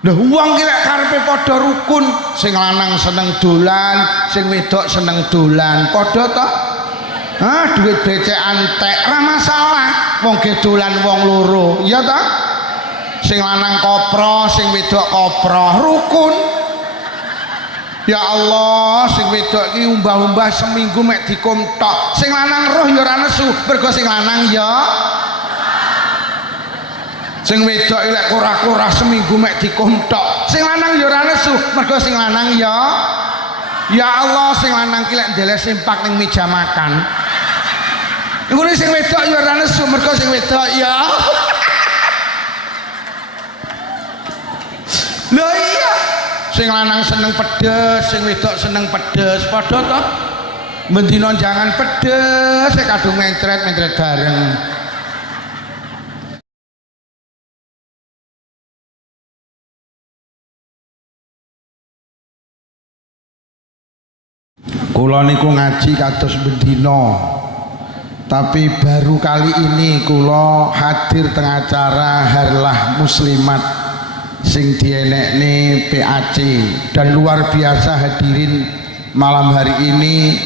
Lha wong ki lek karepe padha rukun, sing lanang seneng dolan, sing wedok seneng dolan, padha to? Duit becek antek, ora masalah. Wong ge dolan wong loro, iya to? Sing lanang kopro, sing wedok kopro, rukun. Ya Allah, sing wedok iki umbah-umbah seminggu mek dikum tok. Sing lanang roh ya ora nesu, mergo sing lanang ya sing wedok lek kura-kura seminggu mek dikum tok. Sing lanang ya ora nesu, mergo sing lanang ya Allah, sing lanang ki lek ndeles simpak ning meja makan. Iku sing wedok ya ora nesu, mergo sing wedok ya. Lho iya, sing lanang seneng pedes, sing wedok seneng pedes, padha to? Mendino jangan pedes, kadung mentret-mentret bareng. Kula niku ngaji kados bendina, tapi baru kali ini kula hadir teng acara Harlah Muslimat sing dienekne PAC, dan luar biasa hadirin malam hari ini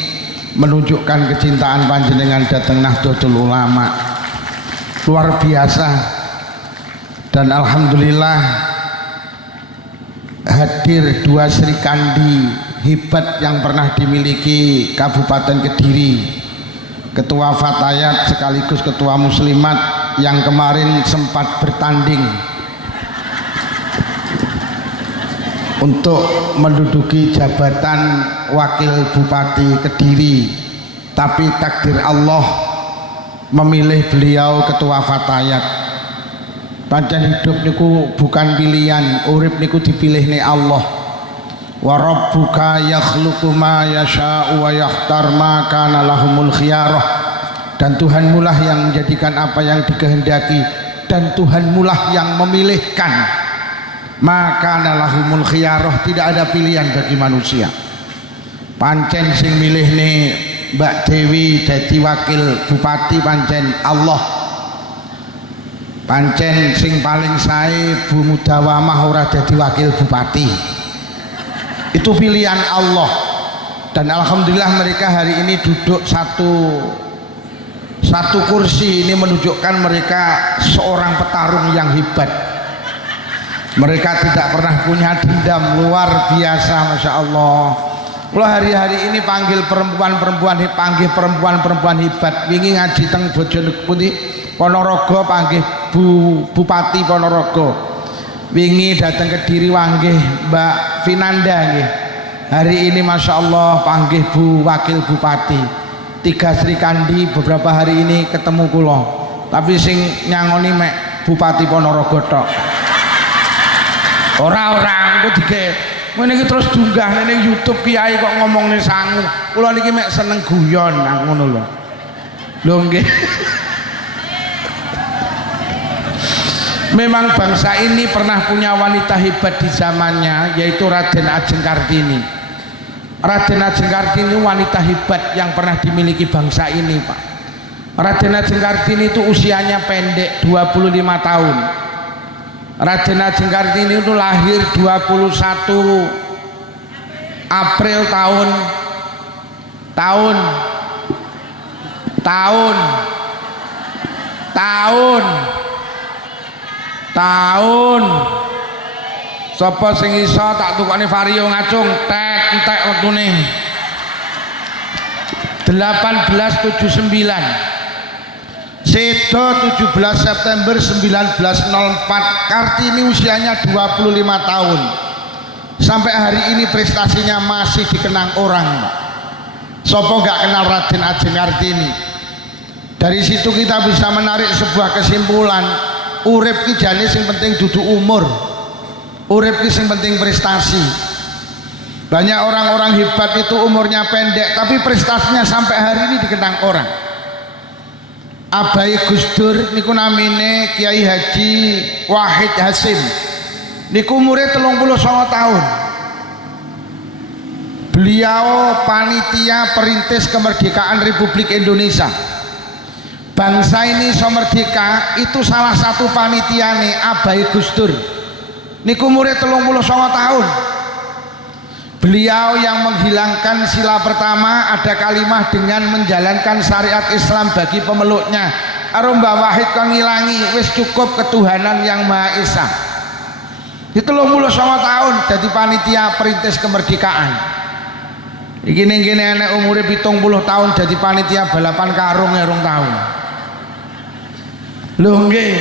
menunjukkan kecintaan panjenengan datang Nahdlatul Ulama, luar biasa. Dan alhamdulillah hadir dua Sri Kandi hebat yang pernah dimiliki Kabupaten Kediri, ketua Fatayat sekaligus ketua Muslimat yang kemarin sempat bertanding untuk menduduki jabatan Wakil Bupati Kediri, tapi takdir Allah memilih beliau ketua Fatayat. Pancen hidup niku bukan pilihan, urip niku dipilih nih Allah. Wa rabbuka yakhluqu ma yasha'u wa yakhtar ma kana lahumul khiyarah. Dan Tuhanmu lah yang menjadikan apa yang dikehendaki, dan Tuhanmu lah yang memilihkan. Maka lahumul khiyarah, tidak ada pilihan bagi manusia. Pancen sing milih nih Mbak Dewi jadi wakil bupati pancen Allah. Pancen sing paling sae Bu Mudawamah ora jadi wakil bupati. Itu pilihan Allah. Dan alhamdulillah mereka hari ini duduk satu kursi. Ini menunjukkan mereka seorang petarung yang hebat. Mereka tidak pernah punya dendam, luar biasa, masya Allah. Kalau hari-hari ini panggil perempuan-perempuan hebat. Wingi ngaji teng Bojonegoro Ponorogo panggil Bupati Ponorogo. Wingi datang ke Kediri wanggih Mbak Vinanda nggih. Hari ini masya Allah panggih Bu Wakil Bupati. 3 Sri Kandi beberapa hari ini ketemu kula. Tapi sing nyangoni mek Bupati Ponorogo tok. Ora engko dige ngene iki terus dunggah ning YouTube kiai kok ngomongne sangu. Kula niki mek seneng guyon ngono lho. Lho nggih. Memang bangsa ini pernah punya wanita hebat di zamannya, yaitu Raden Ajeng Kartini. Raden Ajeng Kartini wanita hebat yang pernah dimiliki bangsa ini, Pak. Raden Ajeng Kartini itu usianya pendek, 25 tahun. Raden Ajeng Kartini itu lahir 21 April tahun sapa sing iso tak tukane vario ngacung entek wektune 1879 Sedo 17 September 1904. Kartini usianya 25 tahun. Sampai hari ini prestasinya masih dikenang orang, Pak. Sopo gak kenal Raden Ajeng Kartini? Dari situ kita bisa menarik sebuah kesimpulan. Urip ki jane sing penting dudu umur. Urip ki sing penting prestasi. Banyak orang-orang hebat itu umurnya pendek tapi prestasinya sampai hari ini dikenang orang. Abai Gus Dur niku namine Kiai Haji Wahid Hasim. Niku umure 39 tahun. Beliau panitia perintis kemerdekaan Republik Indonesia. Bangsa ini so merdeka itu salah satu panitia nih Abai Gus Dur. niku umure 39 tahun. Beliau yang menghilangkan sila pertama ada kalimah dengan menjalankan syariat Islam bagi pemeluknya. Karo Mbah Wahid kon ngilangi wis cukup ketuhanan yang Maha Esa. Itu 39 tahun jadi panitia perintis kemerdekaan. Iki ning kene enek umure 70 tahun jadi panitia balapan karung ya 2 tahun. Lho nggih.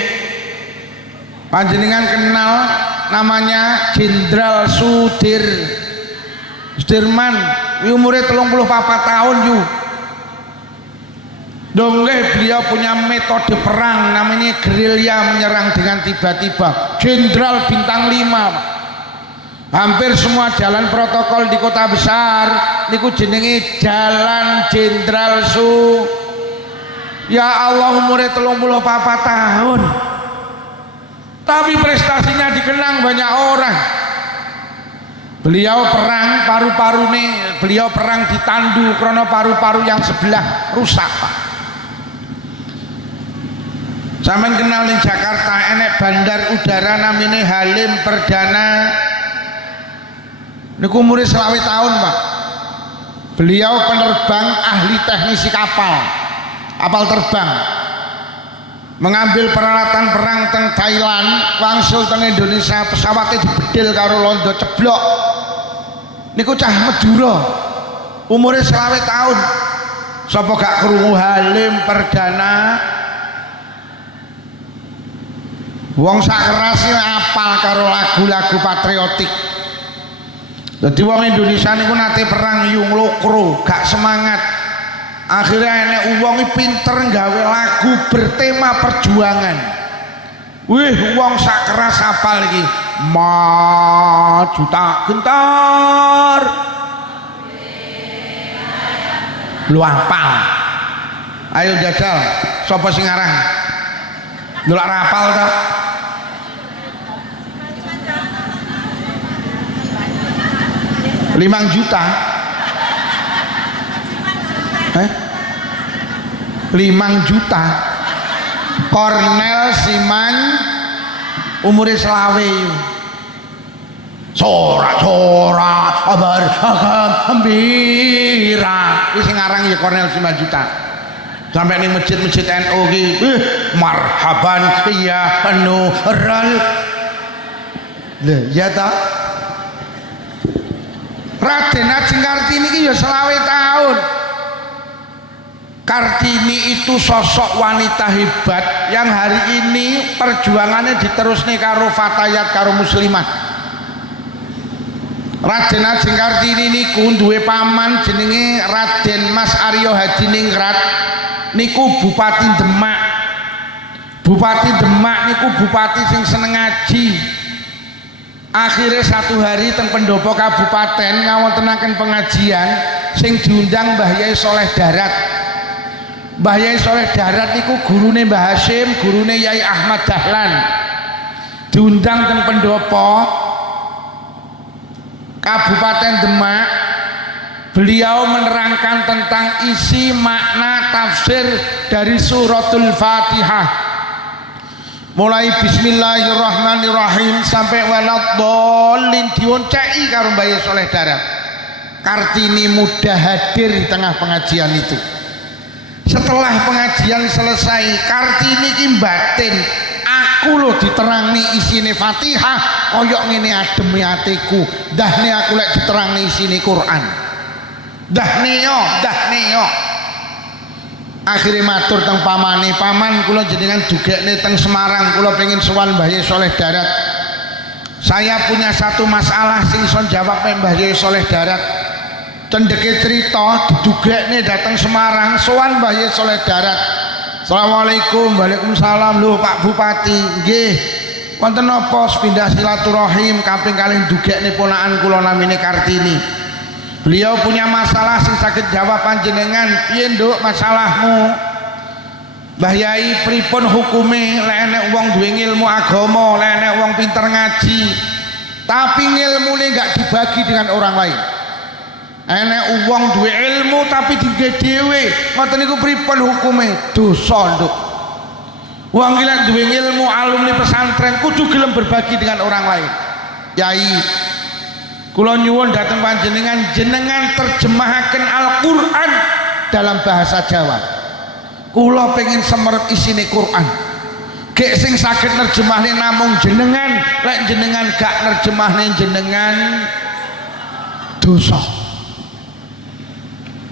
Panjenengan kenal namanya Jenderal Sudirman, umurnya 34 tahun yu. Donge beliau punya metode perang namanya gerilya, menyerang dengan tiba-tiba. Jenderal bintang 5. Hampir semua jalan protokol di kota besar niku jenenge Jalan Jenderal Su. Ya Allah, umurnya 34 tahun. Tapi prestasinya dikenang banyak orang. Beliau perang paru-paru nih, beliau perang ditandu karena paru-paru yang sebelah rusak Pak. Sampeyan kenal ning Jakarta enek bandar udara namanya Halim Perdana. Niku umure 20 tahun Pak. Beliau penerbang ahli teknisi kapal terbang. Mengambil peralatan perang teng Thailand, wangsul teng Indonesia, pesawatnya dibedil karo londo ceblok. Niku cah Madura, umurnya 20 tahun. Sapa gak krungu Halim Perdana? Wong sak keras apal karo lagu-lagu patriotik. Jadi wong Indonesia niku nate perang yung lokro, gak semangat. Akhirnya enek wong pinter nggawe lagu bertema perjuangan. Wih, wong sak keras apal iki. Maju tak gentar. Lu apal. Ayo jajal, sapa sing aran? Ndelok rapal ta? $5 juta. 5 juta. Kornel Siman umure 20. Sorak-sorak kabar gembira. Wis sing aran ya Kornel Siman Juta. Sampai ning masjid-masjid NU ki, marhaban ya Nurul. Lho, ya ta? Raden Ajeng Kartini ki ya 20 tahun. Kartini itu sosok wanita hebat yang hari ini perjuangannya diterusne karo fatayat karo muslimah. Raden Ajeng Kartini niku duwe paman jenenge Raden Mas Aryo Hadiningrat niku Bupati Demak. Bupati Demak niku bupati sing seneng ngaji. Akhirnya satu hari teng pendopo kabupaten ngawontenaken pengajian sing diundang Mbah Yai Soleh Darat. Mbah Yai Soleh Darat niku gurune Mbah Hasyim, gurune Yai Ahmad Dahlan. Diundang teng pendopo Kabupaten Demak. Beliau menerangkan tentang isi makna tafsir dari suratul Fatihah, mulai bismillahirrahmanirrahim sampai waladhdallin, dionceki karo Mbah Yai Soleh Darat. Kartini mudah hadir di tengah pengajian itu. Setelah pengajian selesai, Kartini ki batin, aku loh diterangi isine Fatihah koyok ngene ademe atiku. Dahne aku lek diterangi isine Quran. Dahne yo. Akhirnya matur teng pamane, paman kula jenengan dugekne teng Semarang, kula pengen sowan Mbah Yai Soleh Darat. Saya punya satu masalah sing son jawab Mbah Yai Soleh Darat. Cendeke cerita didugekne dateng Semarang, sowan Mbah Yai Soleh Darat. Assalamualaikum. Waalaikumsalam. Lho Pak Bupati, nggih wonten napa pindah silaturahim kaping kalih dugekne ponakan kula namine Kartini. Beliau punya masalah sing saged jawab panjenengan. Piye nduk masalahmu? Mbah Yai pripun hukume lek enek wong duwe ilmu agama, lek enek wong pinter ngaji tapi ilmune enggak dibagi dengan orang lain. Enek wong duwe ilmu tapi digawe dhewe, ngoten niku pripun hukume? Dosa nduk. Wong iki lek duwe ilmu alumni pesantren kudu gelem berbagi dengan orang lain. Yai kula nyuwun dhateng panjenengan jenengan terjemahaken Al-Qur'an dalam bahasa Jawa. Kula pengen semerep isine Qur'an. Gek sing saged nerjemahne namung jenengan, lek jenengan gak nerjemahne jenengan dosa.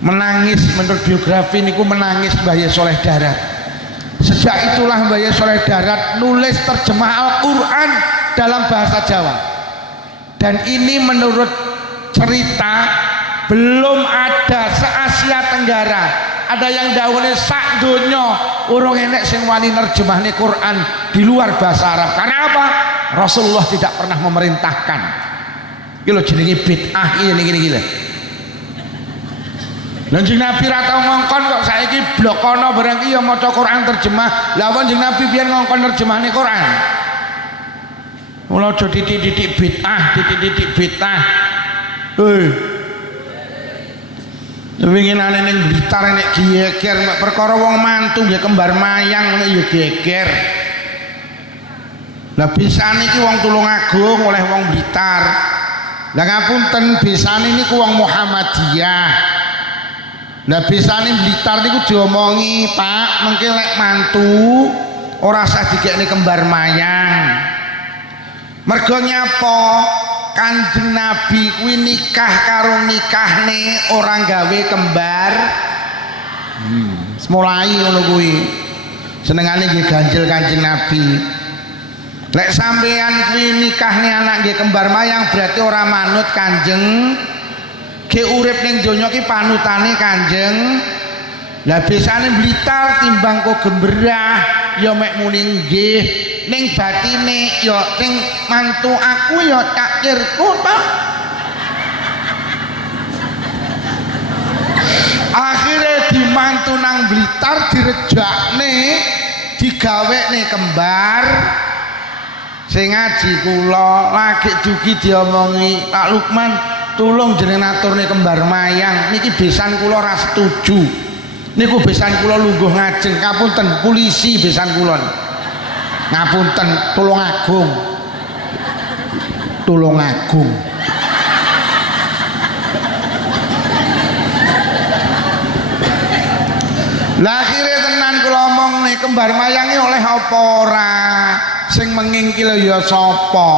Menangis menurut biografi niku menangis Mbah Yai Soleh Darat. Sejak itulah Mbah Yai Soleh Darat nulis terjemah Al-Qur'an dalam bahasa Jawa. Dan ini menurut cerita belum ada se-Asia Tenggara ada yang dawane sak donya urung enek sing wani nerjemahne Quran di luar bahasa Arab. Karena apa? Rasulullah tidak pernah memerintahkan. Iki lho jenenge bid'ah iki lho. Lanjut Nabi ra tau ngongkon kok saiki blok kono barang iki ya maca Quran terjemah. Lah wong Nabi biyen ngongkon nerjemahne Quran. Mula aja titik-titik bid'ah, titik-titik bid'ah. Winginane ning Blitar nek geger perkara wong mantu nggih kembar mayang ngene ya geger. Lah bisane iki wong Tulungagung oleh wong Blitar. Lah ngapunten bisane niku wong Muhammadiyah. Lah bisane Blitar niku diomongi, Pak, mengke lek mantu ora usah digekne kembar mayang. Mergo nyapa? Kanjeng Nabi kuwi nikah karo nikahne orang gawe kembar. Mulai ngono kuwi. Senengane nggih ganjel Kanjeng Nabi. Lek sampean kuwi nikahne anak nggih kembar mayang berarti ora manut Kanjeng. Ge urip ning donya ki panutane Kanjeng. Lah biasane Blitar timbang kok gemberah ya mek muni nggih. Ning batine ya sing mantu aku ya takdirku to. Akhirnya dimantu nang Blitar direjakne digawekne kembar. Sing ngaji kula lagi dugi diomongi Pak Lukman tulung jenengan aturne kembar mayang niki besan kula ora setuju. Niku besan kula lungguh ngajeng kapunten polisi besan kula. Ngapunten Tulungagung. Tulungagung. Lah akhire tenan kula omong nih kembar mayangi oleh apa ora? Sing mengingkil ya sapa?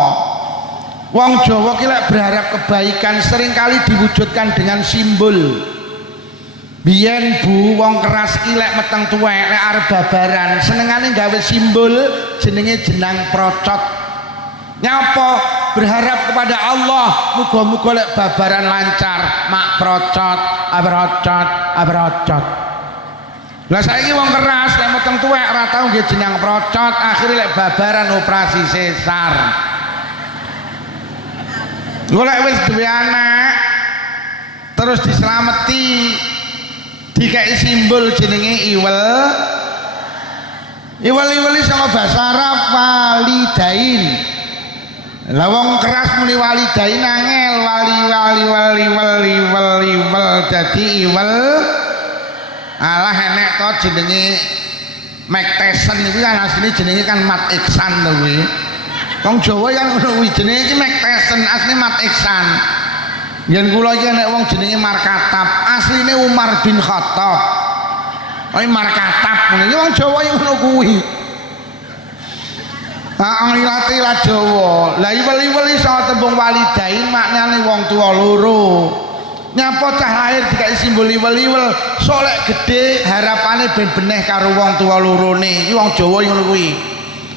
Wong Jawa ki lek berharap kebaikan seringkali diwujudkan dengan simbol. Biyen Bu wong keras ki lek meteng tuwek lek arep babaran senengane gawe simbol jenenge jenang procot. Nyapa berharap kepada Allah muga-muga lek babaran lancar mak procot abrocot abrocot. Lah saiki wong keras lek meteng tuwek ora tau nggih jenang procot akhire lek babaran operasi sesar. Golek wis duwe anak terus dislameti dikai simbol jenenge iwel. Iwel-iwel sama bahasa Arab walidain. Lah wong keras muni walidain angel wali dadi iwel. Alah enek to jenenge Mike Tyson iki kan asline jenenge kan Mat Iksan to kuwi. Wong Jawa kan ngono kuwi jenenge iki Mike Tyson asline Mat Iksan. Yen kula iki nek wong jenenge Markatab, asline Umar bin Khattab. Oi Markatab ngene iki wong Jawa iki ngono kuwi. Ilate ila Jawa. Lah iwel-iwel iso tembung walidain maknane wong tuwa loro. Nyapa cah lahir dikai simbol iwel-iwel, sok lek gedhe harapane ben beneh karo wong tuwa lorone. Iki wong Jawa ngono kuwi.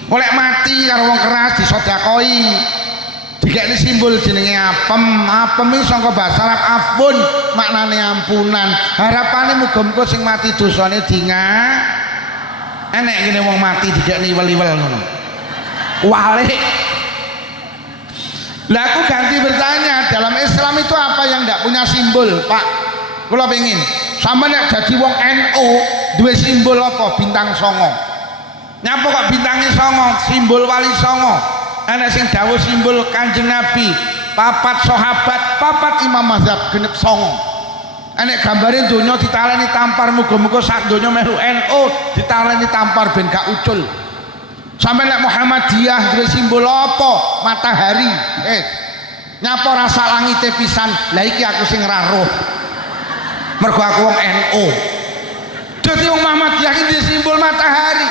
Oleh mati karo wong keras disodakoi. Dikene simbol jenenge apem. Apem iki saka basa Arab afun, maknane ampunan. Harapane muga-muga sing mati dosane enek ngene wong mati dikene iwel-iwel ngono. Walik. Lah aku ganti bertanya, dalam Islam itu apa yang tidak punya simbol, Pak? Kula pengen sampe nek dadi wong NU duwe simbol apa? Bintang songo. Nyapa kok bintangnya songo? Simbol wali songo. Ana sing dawuh simbol Kanjeng Nabi, papat sahabat, papat imam mazhab genep songo. Enek gambare donya ditaleni tampar muga-muga sak donya melu NU ditaleni tampar ben gak ucul. Sampai lek Muhammadiyah duwe simbol apa? Matahari. Nyapa rasa langite pisan. Lah iki aku sing ra roh. Mergo aku wong NU. Dadi wong Muhammadiyah iki simbol matahari.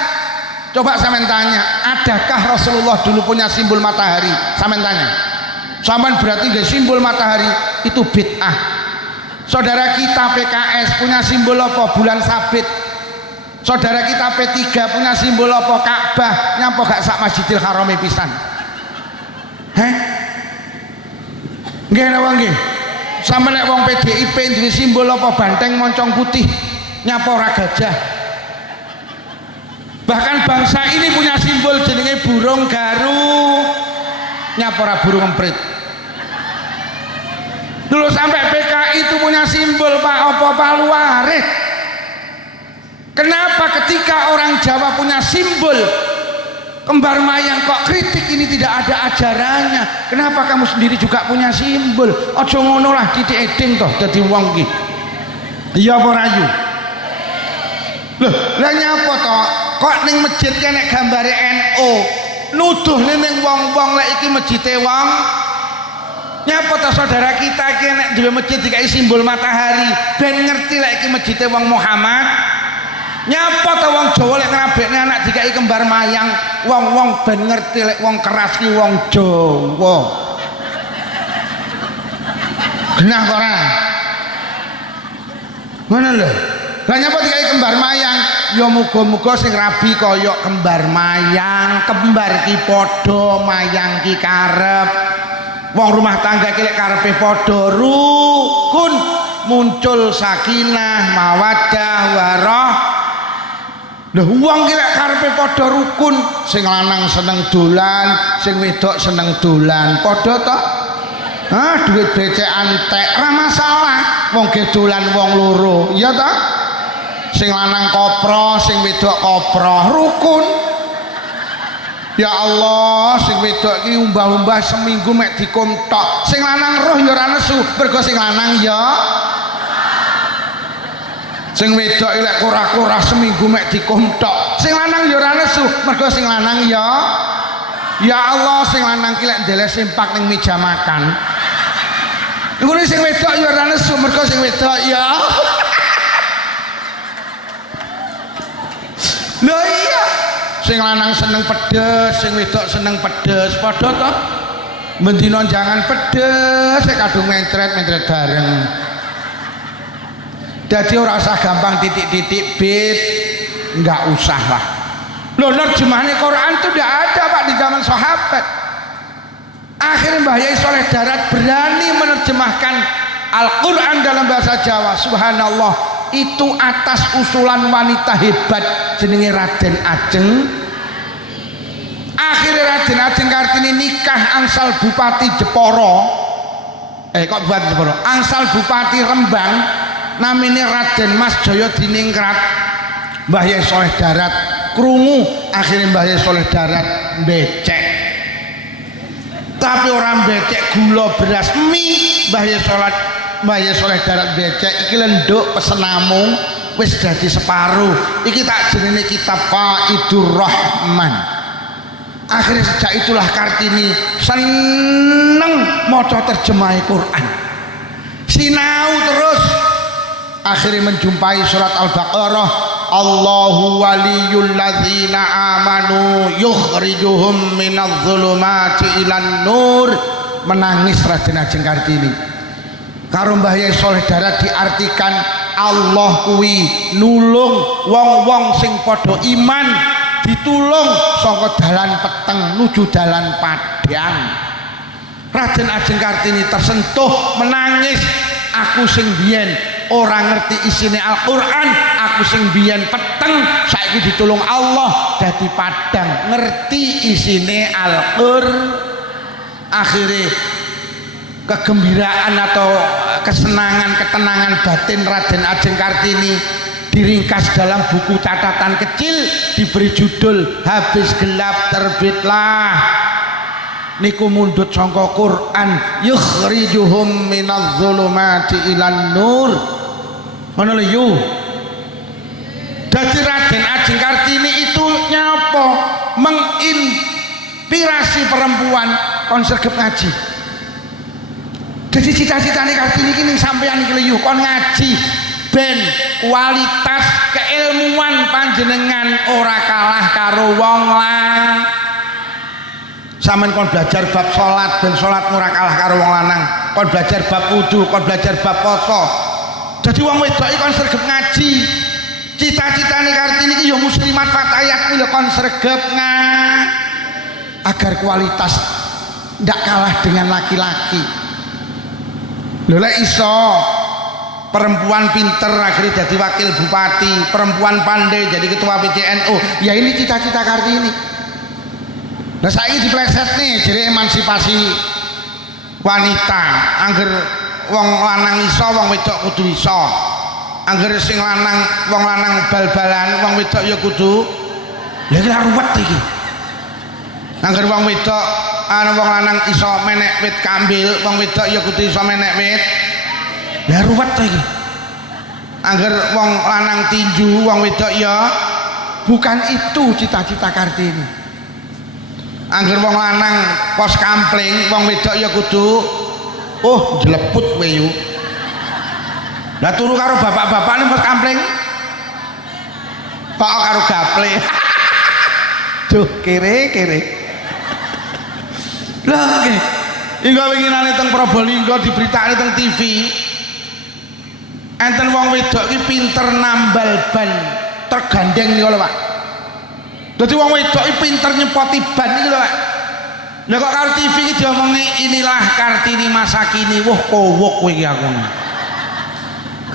Coba sampean tanya, adakah Rasulullah dulu punya simbol matahari? Sampean tanya. Sampean berarti nggih simbol matahari itu bid'ah. Saudara kita PKS punya simbol apa? Bulan sabit. Saudara kita P3 punya simbol apa? Ka'bah. Nyapa gak sak Masjidil Haram pisan? Heh? Nggih napa nggih? Sampe nek wong PDIP duwe simbol apa? Banteng moncong putih. Nyapa ora gajah? Bahkan bangsa ini punya simbol jenenge burung garu. Nyapa ora burung emprit? Dulu sampai PKI itu punya simbol Pak apa Palu Warit. Kenapa ketika orang Jawa punya simbol kembar mayang kok kritik ini tidak ada ajarannya? Kenapa kamu sendiri juga punya simbol? Ojo ngono lah titik eding toh dadi wong iki. Iya apa rayu? Loh, lah nyapa toh? Kok ning masjid nek gambare NU, nuduh ning wong-wong lek iki masjide wong. Nyapa ta saudara kita iki nek duwe masjid dikai simbol matahari ben ngerti lek iki masjide wong Muhammad. Nyapa ta wong Jawa lek ngrabekne anak dikai kembar mayang, wong-wong ben ngerti lek wong keras ki wong Jawa. Genah kok ora? Ngono lho. Lah nyapa dikai kembar mayang? Ya muga-muga sing rabi kaya kembar mayang, kembar ki padha, mayang ki karep. Wong rumah tangga ki lek karepe padha rukun, muncul sakinah, mawaddah, warah. Lha wong ki lek karepe padha rukun, sing lanang seneng dolan, sing wedok seneng dolan, padha to? Ah, duit becek antek, ora masalah. Wong ge dolan wong loro, iya to? Sing lanang kopro, sing wedok kopro, rukun. Ya Allah, sing wedok iki umbah-umbah seminggu mek dikum tok. Sing lanang roh ya ora nesu, mergo sing lanang ya. Sing wedok lek kurah-kurah seminggu mek dikum tok. Sing lanang ya ora nesu, mergo sing lanang ya. Ya Allah, sing lanang ki lek ndelek sempak ning meja makan. Ngono sing wedok ya ora nesu, mergo sing wedok ya. Lho iya. Sing lanang seneng pedes, sing wedok seneng pedes, padha to? Mendina jangan pedes, sik kadung mentret-mentret bareng. Dadi ora usah gampang titik-titik bit, enggak usah lah. Loh, nerjemahane Quran itu tidak ada Pak di zaman sahabat. Akhirnya Mbah Yai Soleh Darat berani menerjemahkan Al-Quran dalam bahasa Jawa. Subhanallah. Itu atas usulan wanita hebat jenenge Raden Ajeng. Akhirnya Raden Ajeng Kartini nikah angsal Bupati Jepara. Kok Bupati Jepara? Angsal Bupati Rembang namine Raden Mas Jaya Diningrat. Mbah Yai Soleh Darat krungu, akhirnya Mbah Yai Soleh Darat becek. Tapi orang becek gula beras mie, Mbah Yai Soleh Darat becek iki lenduk pesen namung wis dadi separuh. Iki tak jenenge kitab Faidur Rahman. Akhirnya sejak itulah Kartini seneng maca terjemah Quran. Sinau terus. Akhirnya menjumpai surat Al-Baqarah, Allahu waliyul ladzina amanu yukhrijuhum minadh dhulumati ilan nur. Menangis Raden Ajeng Kartini. Karo Mbah Yai Soleh Darat diartikan Allah kuwi nulung wong-wong sing padha iman, ditulung saka dalan peteng nuju dalan padang. Raden Ajeng Kartini tersentuh, menangis. Aku sing biyen ora ngerti isine Al-Quran, aku sing biyen peteng saiki ditulung Allah dadi padang ngerti isine Al-Quran. Akhirnya kegembiraan atau kesenangan, ketenangan batin Raden Ajeng Kartini diringkas dalam buku catatan kecil, diberi judul Habis Gelap Terbitlah. Niku mundut sangka Quran, yukhrijuhum minadh dhulumati ilan nur. Mana lho yu? Dadi Raden Ajeng Kartini itu nyapa? Menginspirasi perempuan kon sregep ngaji. Jadi cita-citane Kartini iki ning sampean iki lho kon ngaji ben kualitas keilmuan panjenengan ora kalah karo wong lanang. Sampeyan kon belajar bab salat ben salat ora kalah karo wong lanang. Kon belajar bab wudu, kon belajar bab poso. Jadi wong wedok iki kon sregep ngaji. Cita-citane Kartini iki ya muslimat fatayat iki lho kon sregep agar kualitas ndak kalah dengan laki-laki. Lho lek iso perempuan pinter akhirnya jadi wakil bupati, perempuan pandai jadi ketua PCNU, ya ini cita-cita Kartini. Nah saiki dipleset nih jadi emansipasi wanita, angger wong lanang iso, wong wedok kudu iso. Angger sing lanang, wong lanang bal-balan, wong wedok ya kudu. Lha iki ruwet iki. Angger wong wedok ana wong lanang iso menek wit kambil, wong wedok ya kudu iso menek wit. Lah ruwet iki. Angger wong lanang tinju, wong wedok ya bukan itu cita-cita Kartini. Angger wong lanang pos kampling, wong wedok ya kudu jeleput kowe yo. Lah turu karo bapak-bapak ning pos kampling. Kok karo gaple. Duh kere-kere. Lah nggih. Iku winginane teng Probolinggo diberitani teng TV. Enten wong wedok iki pinter nambal ban tergandeng niku lho, Pak. Dadi wong wedok iki pinter nyepoti ban niku lho, Pak. Lah kok karo TV iki diomongi inilah Kartini masa kini. Wah, kowok kowe iki aku.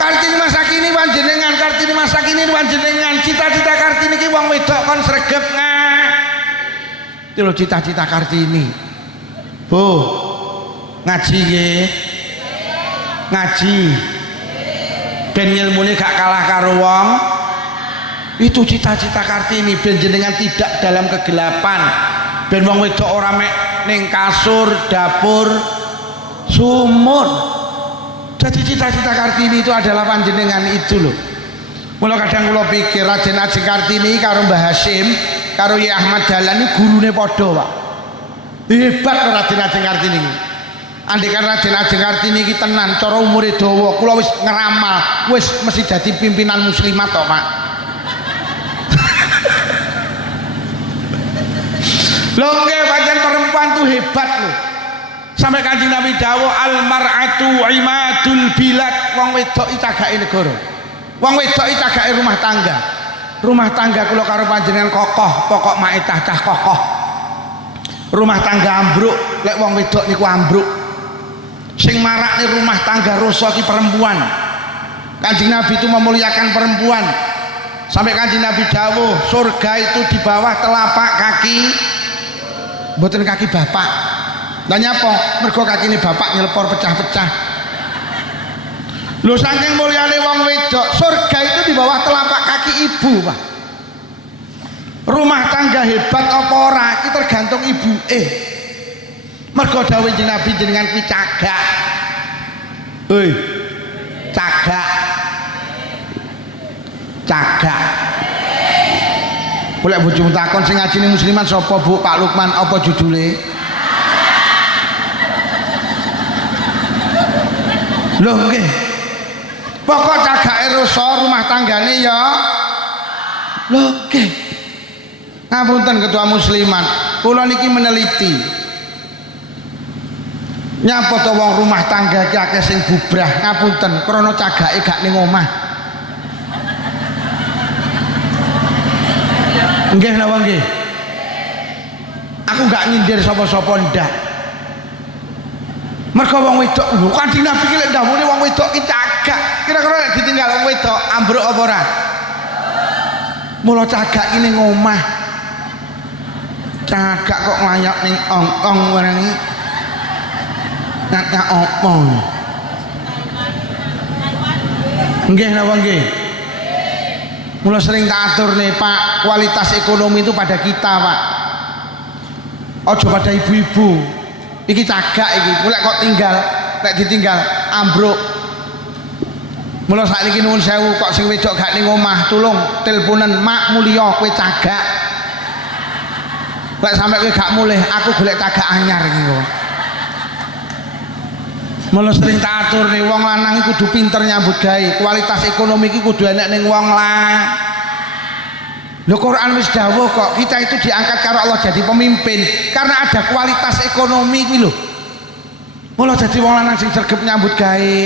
Kartini masa kini panjenengan, Kartini masa kini panjenengan. Cita-cita Kartini iki wong wedok kon sregep Itu lho cita-cita Kartini. Bu, ngaji nggih. Ngaji. Ben ilmune gak kalah karo wong. Itu cita-cita Kartini, ben jenengan tidak dalam kegelapan. Ben wong wedok ora mek ning kasur, dapur, sumur. Jadi cita-cita Kartini itu adalah panjenengan itu loh. Mula kadang kula pikir Raden Ajeng Kartini karo Mbah Hasyim, karo Yai Ahmad Dahlan iki gurune padha, Pak. Hebat Raden Ajeng Kartini iki. Andekan Raden Ajeng Kartini iki tenan cara umure dawa, kula wis ngeramal, wis mesti dadi pimpinan muslimat kok, Pak. Lho nggih pancen perempuan tuh hebat loh. Sampai Kanjeng Nabi dawuh al mar'atu imadul bilad, wong wedok iki cagake negara. Wong wedok iki cagake rumah tangga. Rumah tangga kula karo panjenengan kokoh, pokok maitah cah kokoh. Rumah tangga ambruk, lek wong wedok niku ambruk. Sing marakne rumah tangga rusak iki perempuan. Kanjeng Nabi itu memuliakan perempuan. Sampai Kanjeng Nabi dawuh, surga itu di bawah telapak kaki, mboten kaki bapak. Lah nyapa? Mergo kakine bapak nyelepor pecah-pecah. Lho saking mulyane wong wedok, surga itu di bawah telapak kaki ibu, Pak. Rumah tangga hebat apa ora iki tergantung ibu. Mergo dawuh Nabi jenengan kuwi cagak. Hei. Cagak. Cagak. Boleh bojomu takon sing ngajine musliman sapa, Bu? Pak Lukman apa judule? Loh nggih. Pokok cagake rusak rumah tanggane ya. Loh nggih. Ngapunten ketua muslimat, kula niki meneliti. Nyapa to wong rumah tangga iki akeh sing bubrah, ngapunten krana cagake gak ning omah. Nggih napa nggih? Aku gak nyindir sapa-sapa ndak. Mergo wong wedok lho Kanjeng Nabi ki lek ndawuhe wong wedok ki cagak. Kira-kira nek ditinggal wong wedok ambruk apa ora? Mula cagak ki ning omah. Cagak kok nglayok ning ong-ong barang iki. Nyak opo? Nggih napa nggih? Mula sering tak atur nih Pak, kualitas ekonomi itu pada kita, Pak. Ojo pada ibu-ibu. Iki cagak iki, mulai kok tinggal, lek ditinggal ambruk. Mula saiki nuwun sewu kok sing wedok gak ning omah, tulung teleponen Mak mulya kowe cagak. Lek sampe kowe gak mulih, aku golek cagak anyar iki kok. Mula sering tak atur nih, wong lanang iku kudu pinter nyambut gawe, kualitas ekonomi iki kudu enek ning wong lah. Lho Quran wis dawuh kok, kita itu diangkat karo Allah jadi pemimpin karena ada kualitas ekonomi kuwi lho. Mula jadi wong lanang sing sregep nyambut gawe.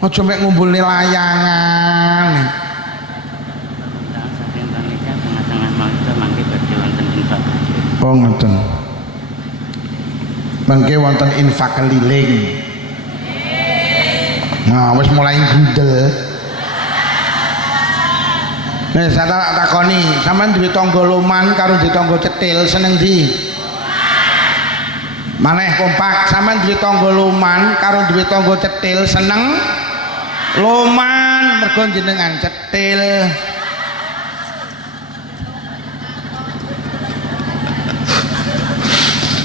Aja mek ngumpulne layangan. Oh ngoten. Mangke wonten infak keliling. Nah, wis mulai gundel. Nek saya tak takoni, sampean duwe tangga loman karo duwe tangga cetil seneng ndi? Maneh kompak, sampean duwe tangga loman karo duwe tangga cetil seneng loman mergo jenengan cetil.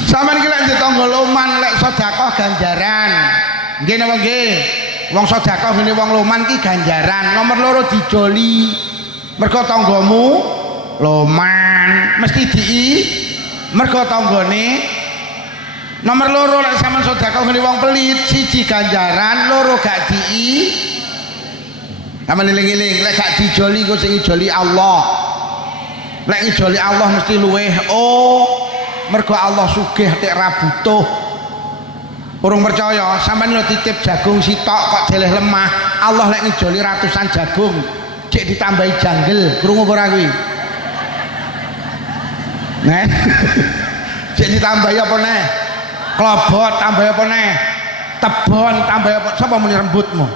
Sampeyan iki lek ditangga loman lek sedekah ganjaran. Nggih napa nggih? Wong sedekah ngene wong loman ki ganjaran. Nomor loro dijoli. Mergo tanggamu loman mesti mergo tanggane. Nomor loro lek sampeyan sedekah ngene wong pelit, siji ganjaran, loro gak Sampeyan eling-eling lek gak dijoli kok sing dijoli Allah. Lek ngijoli Allah mesti luweh mergo Allah sugih tek ra butuh. Urung percaya sampean lho titip jagung sitok kok deleh lemah, Allah lek ngijoli ratusan jagung cek ditambahi janggel, krungu ora kuwi? Neh. Cek ditambahi apa neh? Klobot tambahi apa neh? Tebon tambahi apa? Sapa muni rambutmu?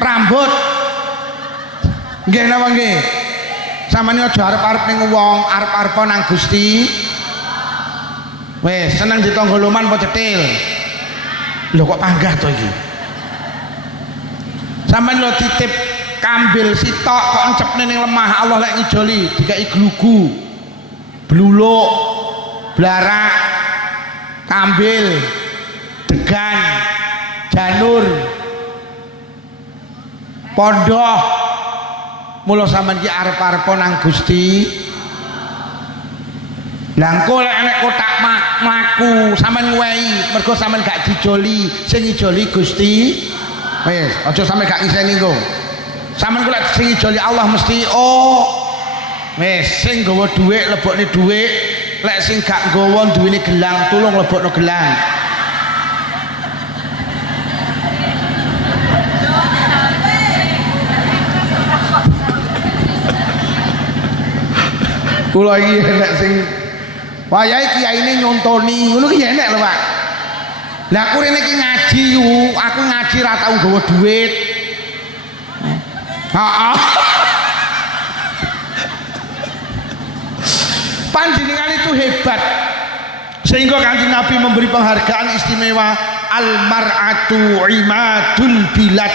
Rambut. Nggih napa nggih? Sampeyan aja arep-arep ning wong, arep-arep nang Gusti. Wes seneng ditangga loman apa cetil? Lho kok panggah to iki? Sampeyan lho titip kambil sitok kok encepne ning lemah, Allah lek ngijoli dikai glugu, bluluk, blarak, kambil, degan, janur, pondok. Mula sampeyan iki arep-arep nang Gusti. Lah engko lek enek kotak mlaku sampean ngwehi mergo sampean gak dijoli, sing ngijoli Gusti. Wis, aja sampe gak ngiseni engko. Sampean ku lek sing ngijoli Allah mesti wis sing nggawa dhuwit lebokne dhuwit, lek sing gak nggawa duwene gelang tulung lebokno gelang. Kula iki enek sing wayahe kiyaine nyontoni, ngono ki enek lho, Pak. Lah aku rene iki ngaji aku ngaji ra tau nggawa dhuwit. Heeh. Panjenengan itu hebat. Sehingga Kanjeng Nabi memberi penghargaan istimewa al-mar'atu imadul bilad.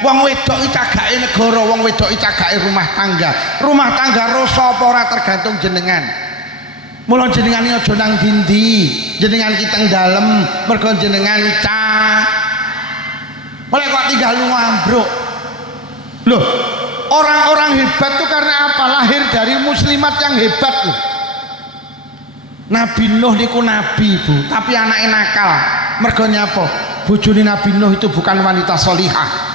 Wong wedok iki cagake negara, wong wedok iki cagake rumah tangga. Rumah tangga rasa apa ora tergantung jenengan. Mula jenengan aja nang dindi, jenengan ki teng dalem mergo jenengan oleh kok tinggal lunga ambruk. Loh, orang-orang hebat itu karena apa? Lahir dari muslimat yang hebat loh. Nabi Nuh niku nabi, Bu, tapi anaknya nakal. Mergo nyapa? Bojone Nabi Nuh itu bukan wanita solihah.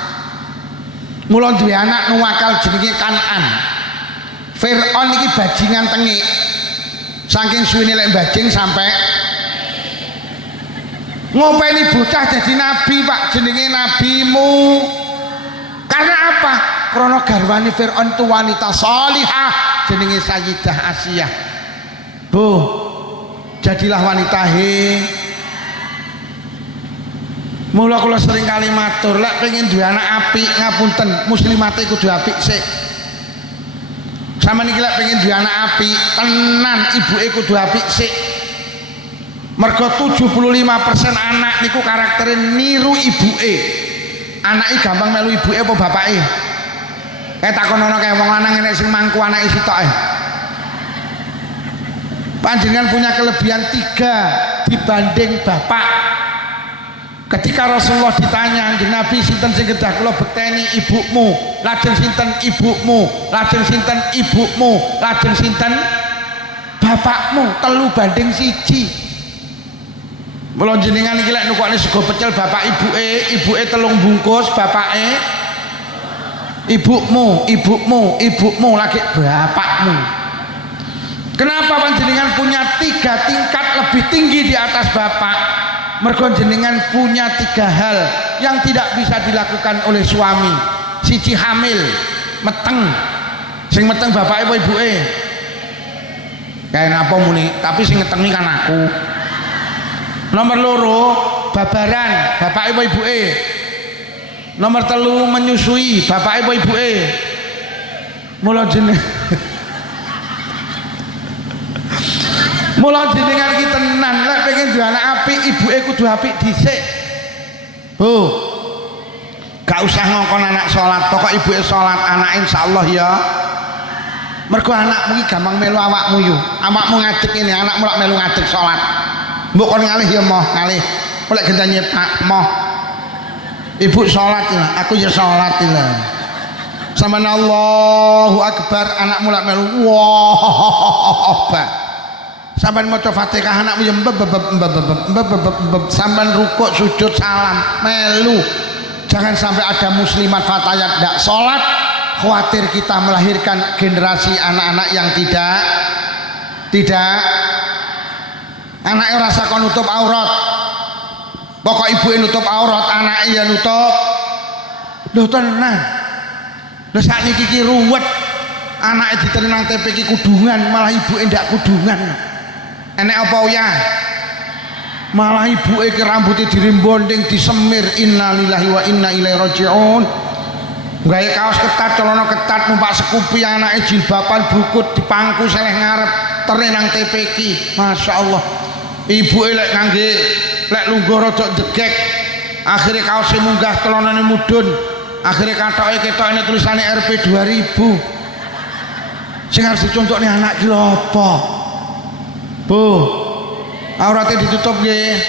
Mula duwe anak nuwakal jenenge Kan'an. Fir'aun iki bajingan tengik. Saking suwene lek bajing sampai ngopeni bocah jadi nabi, Pak, jenenge nabimu. Karena apa? Karena garwane Fir'aun itu wanita salihah jenenge Sayyidah Asiyah. Bu, jadilah wanita Mula kula sering kali matur, lek pengen duwe anak apik ngapunten, muslimate kudu apik sik. Sampeyan iki lek pengen duwe anak apik, tenan ibuke kudu apik sik. Mergo 75% anak niku karaktere niru ibuke. Anake gampang melu ibuke apa bapake? Kayak takonono kayak wong lanang enek sing mangku anake sitoke. Panjenengan punya kelebihan 3 dibanding bapak. Ketika Rasulullah ditanya, Nabi sinten sing kedah kula bekteni ibumu, lajeng sinten ibumu, lajeng sinten ibumu, lajeng sinten bapakmu, 3 banding 1. Mula jenengan iki lek nukokne sego pecel bapak ibuke telung bungkus, bapake ibumu lagi bapakmu. Kenapa panjenengan punya 3 tingkat lebih tinggi di atas bapak? Mergo jenengan punya 3 hal yang tidak bisa dilakukan oleh suami. Siji hamil, meteng. Sing meteng bapake apa ibuke? Kayak napa muni, tapi sing ngetengi kan aku. Nomor 2, babaran, bapake apa ibuke? Nomor 3, menyusui, bapake apa ibuke? Mula jenengan Mula jenengan iki tenan lek pengen duwe anak apik ibuke kudu apik dhisik. Bu. Gak usah ngongkon anak salat, pokok ibuke salat, anak insyaallah ya. Mergo anakmu iki gampang melu awakmu yo. Awakmu ngadeg ini, anakmu lak melu ngadeg salat. Mbok kon ngalih ya moh, ngalih. Lek gendane Pak moh. Ibu salat ya, aku ya salat ya. Sampeyan Allahu Akbar, anakmu lak melu wah. Sampai maca Fatihah anakmu yang sampai rukuk sujud salam melu. Jangan sampai ada muslimat fatayat tidak sholat, khawatir kita melahirkan generasi anak-anak yang tidak anaknya rasa kon nutup aurat, pokok ibu nutup aurat, anaknya nutup. Loh tenan, loh saat ini ruwet, anaknya ditenang TPK kudungan, malah ibu ndak kudungan. Enek apa ya? Malah ibuke ki rambutnya dirimbonding disemir, innalillahi wa inna ilaihi rajiun. Gawe kaos ketat, celana ketat, numpak sekupi, anake jilbaban bukut dipangku seleh ngarep terne nang TPK. Masyaallah. Ibuke lek ngangge lek lungguh rada degek, akhire kaose munggah, celanane mudhun. Akhire katoke ketokne tulisane RP 2000. Sing harus dicontokne anak ki lho apa? Bu, auratnya ditutup nggih.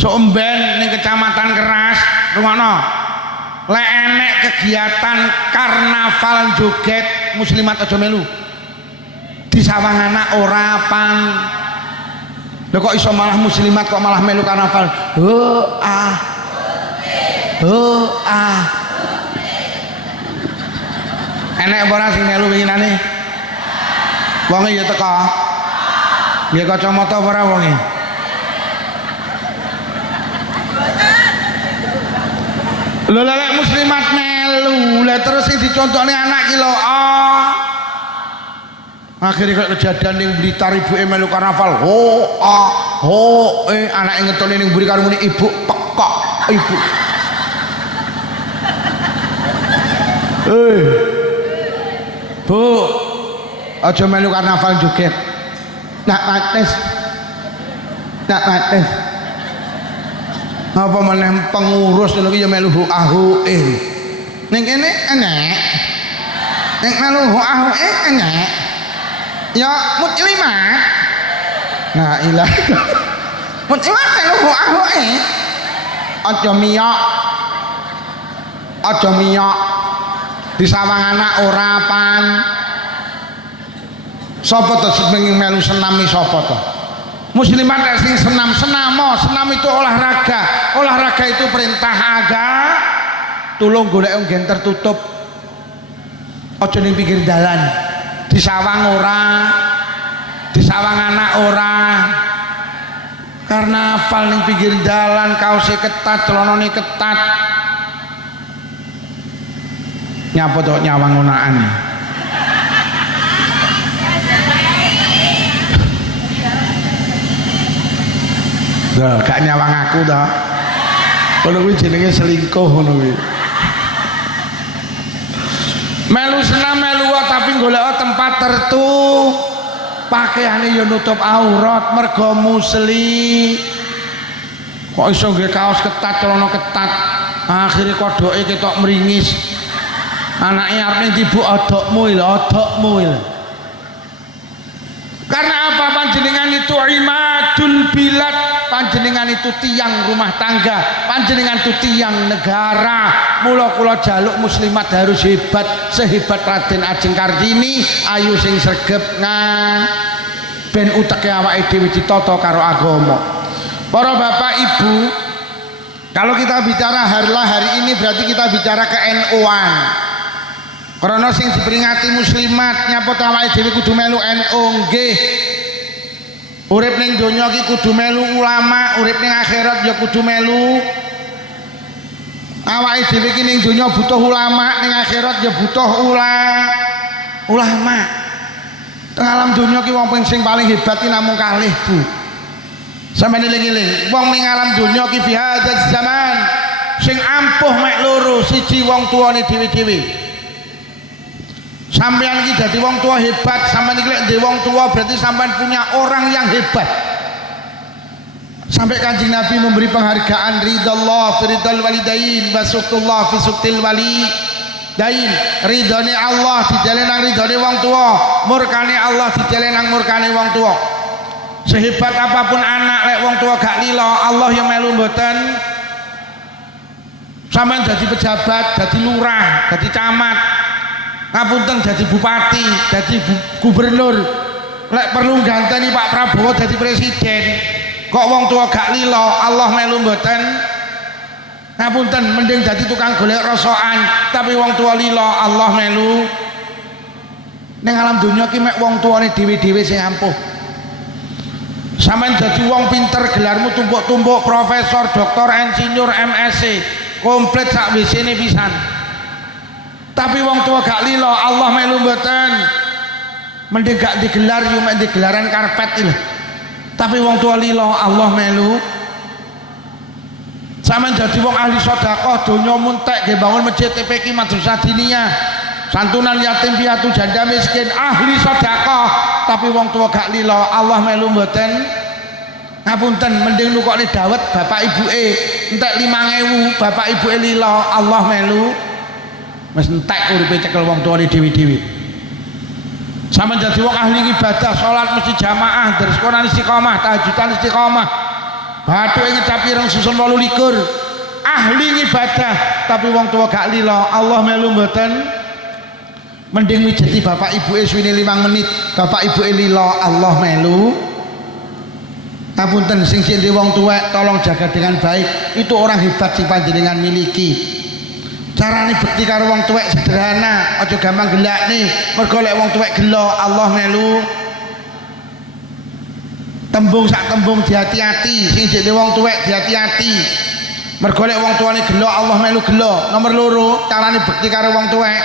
Somben ning Kecamatan Keras, rumakno. Lek enek kegiatan karnaval joget muslimat aja melu. Di Sawangana ora pan. Lho kok iso malah muslimat kok malah melu karnaval. Enek apa ora sing melu winginane? Wonge ya teka. Nggih kacamata apa ora wonge? Lho lek muslimat melu, lha terus sing dicontokne anak ki lho. Akhire kok kejadian ning Blitar ibuke melu karnaval. Anake ngetone ning mburi karo muni ibu pekok, ibu. Bu, aja melu karnaval joget. Nak mates apa meneh pengurus lho ya melu ahuke ning kene enek ning melu ahuke enek ya muslimat nah ilah muslimat melu ahuke aja miyok di Sawangana ora pan. Sapa to sing melu senam iki sapa to? Muslimat nek sing senam itu olahraga itu perintah agama. Tulung golek nggen tertutup. Aja ning pinggir dalan. Di sawang ora, di Sawangana ora. Karnaval ning pinggir dalan, kaose ketat, celanane ketat. Nyapa to nyawang ngonakan. Nah, gak nyawang aku dah. Ngono kuwi jenenge selingkuh ngono kuwi. Melu senam melu tapi golek tempat tertutup. Pakaiane ya nutup aurat mergo musli. Kok iso nggih kaos ketat, celana ketat. Akhire kodoke ketok mringis. Anake arep dibuk odokmu lho, Karena apa panjenengan itu imadul bilad, panjenengan itu tiang rumah tangga, panjenengan itu tiang negara. Mula kula jaluk muslimat harus hebat, sehebat Raden Ajeng Kartini, ayu sing sregep ben uteke awake dhewe ditata karo agama. Para bapak ibu, kalau kita bicara harlah hari ini berarti kita bicara ke NU-an. Karena sing diperingati muslimat nyapa awake dhewe kudu melu NU nggih. Urip ning donya iki kudu melu ulama, urip ning akhirat ya kudu melu. Awake dhewe iki ning donya butuh ulama, ning akhirat ya butuh ulama. Teng alam donya ki wong sing paling hebat ki namung kalih, Bu. Sampeyan eling-eling, wong ning alam donya ki fi hadzal zaman sing ampuh mek loro, siji wong tuane dhewe-dhewe. Sampeyan iki dadi wong tua hebat, sampeyan iki lek ndek wong tua berarti sampeyan punya orang yang hebat. Sampai Kanjeng Nabi memberi penghargaan ridallah fi ridal walidain wa suktullah fi suktil walidain. Ridane Allah dijale nang ridane wong tua, murkane Allah dijale nang murkane wong tua. Sehebat apapun anak lek wong tua gak lila, Allah yang melu mboten. Sampeyan dadi pejabat, dadi lurah, dadi camat, ngapunten dadi bupati, dadi gubernur, lek perlu ganteni Pak Prabowo dadi presiden, kok wong tua gak lilo, Allah melu mboten. Ngapunten, mending dadi tukang golek rosokan, tapi wong tua lilo, Allah melu. Ning alam dunya ki mek wong tuane dhewe-dhewe sing ampuh. Sampeyan dadi wong pinter, gelarmu tumpuk-tumpuk profesor, doktor, insinyur, MSc, komplit sak WC-ne pisan. Tapi wong tua gak lilo, Allah melu mboten. Mending gak digelar yo mek digelaran karpet lho. Tapi wong tua lilo, Allah melu. Sampeyan dadi wong ahli sedekah, donya muntek nggih bangun masjid TPQ Madrasah Diniyah, santunan yatim piatu janda miskin, ahli sedekah, tapi wong tua gak lilo, Allah melu mboten. Ngapunten, mending nukokne dawet bapak ibuke entek 5.000, bapak ibuke lilo, Allah melu. Wis entek uripe cekel wong tuane dhewe-dhewe. Sampeyan dadi wong ahli ibadah, salat mesti jamaah, deres Quran istiqomah, tahajudan istiqomah. Bathuke ngecap ireng susun 28. Ahli ibadah, tapi wong tua gak lilo, Allah melu mboten. Mending mijeti bapak ibuke suwine 5 menit, bapak ibuke lilo, Allah melu. Ngapunten sing sing wong tuwek tolong jaga dengan baik. Itu orang hebat sing panjenengan miliki. Carane bekti karo wong tuwek sederhana, aja gampang gelakne. Mergo lek wong tuwek gelo, Allah melu. Tembung sak tembung dihati-hati, sing jek wong tuwek dihati-hati. Mergo lek wong tuane gelo, Allah melu gelo. Nomor loro, carane bekti karo wong tuwek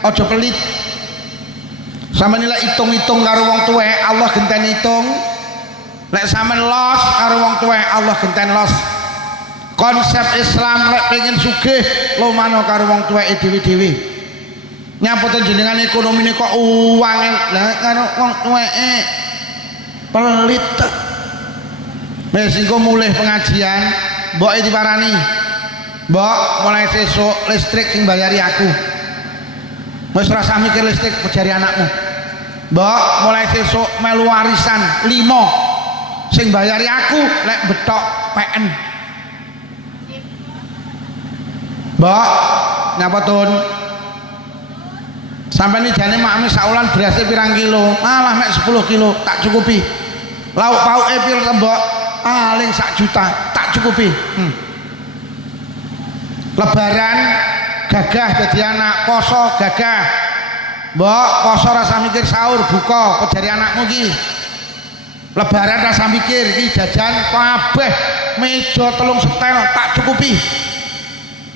aja pelit. Sampeyan lek hitung-hitung karo wong tuwek, Allah genten hitung. Lek sampeyan los karo wong tuwek, Allah genten los. Konsep Islam lek pengen sugih lumano karo wong tuweke dhewe-dhewe. Nyapa to jenengan ekonomine kok uang lah karo wong tuweke pelit. Wis engko mulih pengajian, mboke diparani. Mbok, mulai sesuk listrik sing bayari aku. Wis ora usah mikir listrik pejari anakmu. Mbok, mulai sesuk melu warisan 5 sing bayari aku lek betok PN. Mbok, nyapa tun? Sampai ini jane makmi saulan berasnya pirang kilo, malah mek 10 kilo tak cukupi. Lauk pauke pil tembok paling 1 juta tak cukupi. Lebaran gagah jadi anak, poso gagah. Mbok, poso rasa mikir sahur buka kejari anakmu ki. Lebaran rasa mikir ki jajan kabeh meja 3 setel tak cukupi.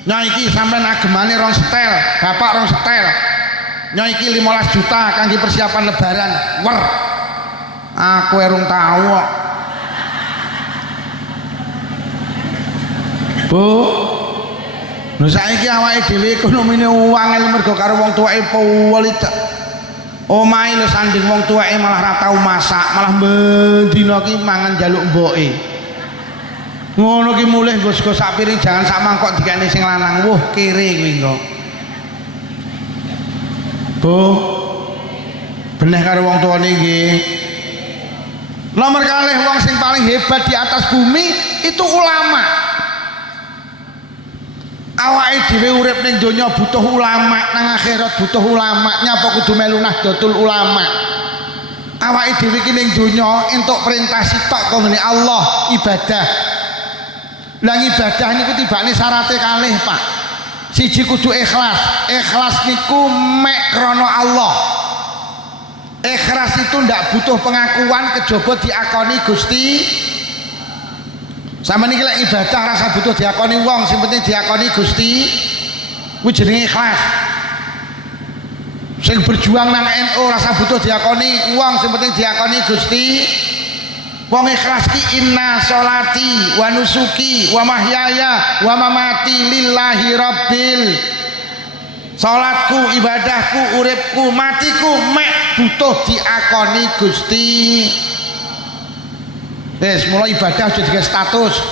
Nyai iki sampean agemane 2 setel, bapak 2 setel. Nyai iki 15 juta kangge persiapan lebaran. Wer. Aku urung tahu kok. Bu. Lho saiki awake dhewe ekonomine uang mergo karo wong tuweke pelit. Omahe lho sanding wong tuweke malah ra tau masak, malah bendina ki mangan njaluk mboke. Ngono ki mulih nggo sak piring jangan sak mangkok dikene sing lanang. Wuh, kere kuwi kok. Bu. Bener karo wong tuane nggih. Nomor kalih wong sing paling hebat di atas bumi itu ulama. Awake dhewe urip ning donya butuh ulama, nang akhirat butuh ulama. Nyapa kudu melu Nahdlatul Ulama. awake dhewe iki ning donya entuk perintah sitok kok ngene Allah ibadah. Lah ibadah niku tibane syaratnya kalih, Pak. Siji kudu ikhlas. Ikhlas niku mek krana Allah. Ikhlas itu ndak butuh pengakuan kejaba diakoni Gusti. Sama niki lek ibadah rasa butuh diakoni wong, sing penting diakoni Gusti. Kuwi jenenge ikhlas. Sing berjuang nang NU rasa butuh diakoni wong, sing penting diakoni Gusti. Wong ikhlas ki inna sholati wa nusuki wa mahyaya wa mamati lillahi rabbil. Salatku, ibadahku, uripku, matiku mek butuh diakoni Gusti. Wis mulai ibadah aja digawe status.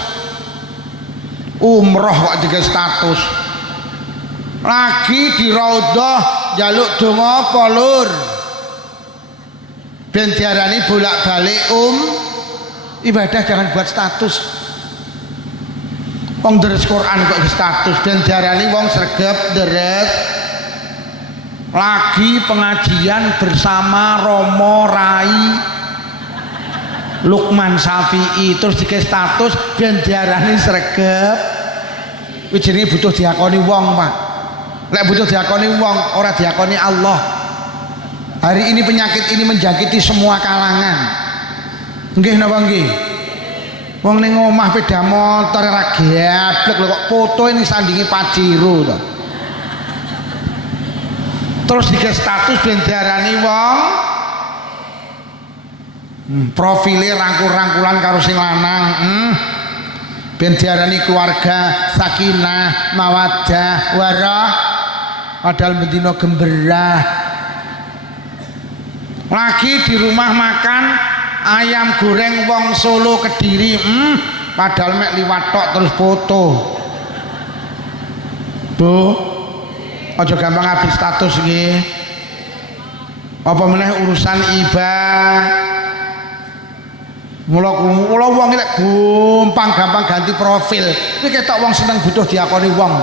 Umroh kok digawe status. Lagi di raudhah njaluk donga apa lur? Ben diarani bolak-balik ibadah jangan buat status. Wong deres Quran kok status ben diarani wong sregep deres. Lagi pengajian bersama Romo Rai Lukman Syafi'i terus dikasih status ben diarani sregep. Kuwi jenenge butuh diakoni wong, Pak. Lek butuh diakoni wong ora diakoni Allah. Hari ini penyakit ini menjangkiti semua kalangan. Nggih napa nggih? Wong ning omah sepeda motor ora geblek lho kok foto ini sandingi Pajero to. Terus dikasih status ben diarani wong profile rangkul-rangkulan karo sing lanang. Ben diarani keluarga sakinah mawaddah warah padahal bendina gemberah. Lagi di rumah makan ayam goreng wong Solo Kediri, padahal mek liwat tok terus foto. Bu, aja gampang habis status nggih. Apa meneh urusan mula wong lek gampang ganti profil. Iki ketok wong seneng butuh diakoni wong.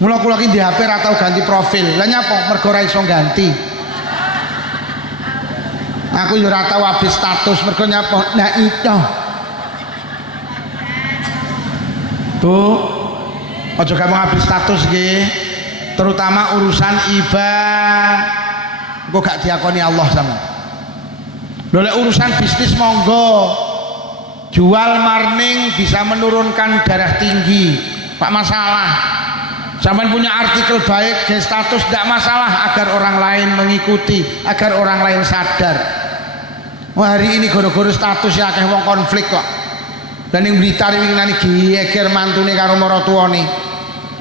Mula kula iki di HP ra tau ganti profil. Lah nyapa mergo ora iso ganti. Aku yo ora tau habis status mergo nyapa nah itu. Bu, aja gampang habis status nggih. Terutama urusan kok gak diakoni Allah sama. Lha urusan bisnis monggo. Jual marning bisa menurunkan darah tinggi. Pak masalah. Sampeyan punya artikel baik, ke status tidak masalah agar orang lain mengikuti, agar orang lain sadar. Wah, hari ini gara-gara status ya akeh wong konflik kok. Dan yang Blitar winginane geger mantune karo maratuwane.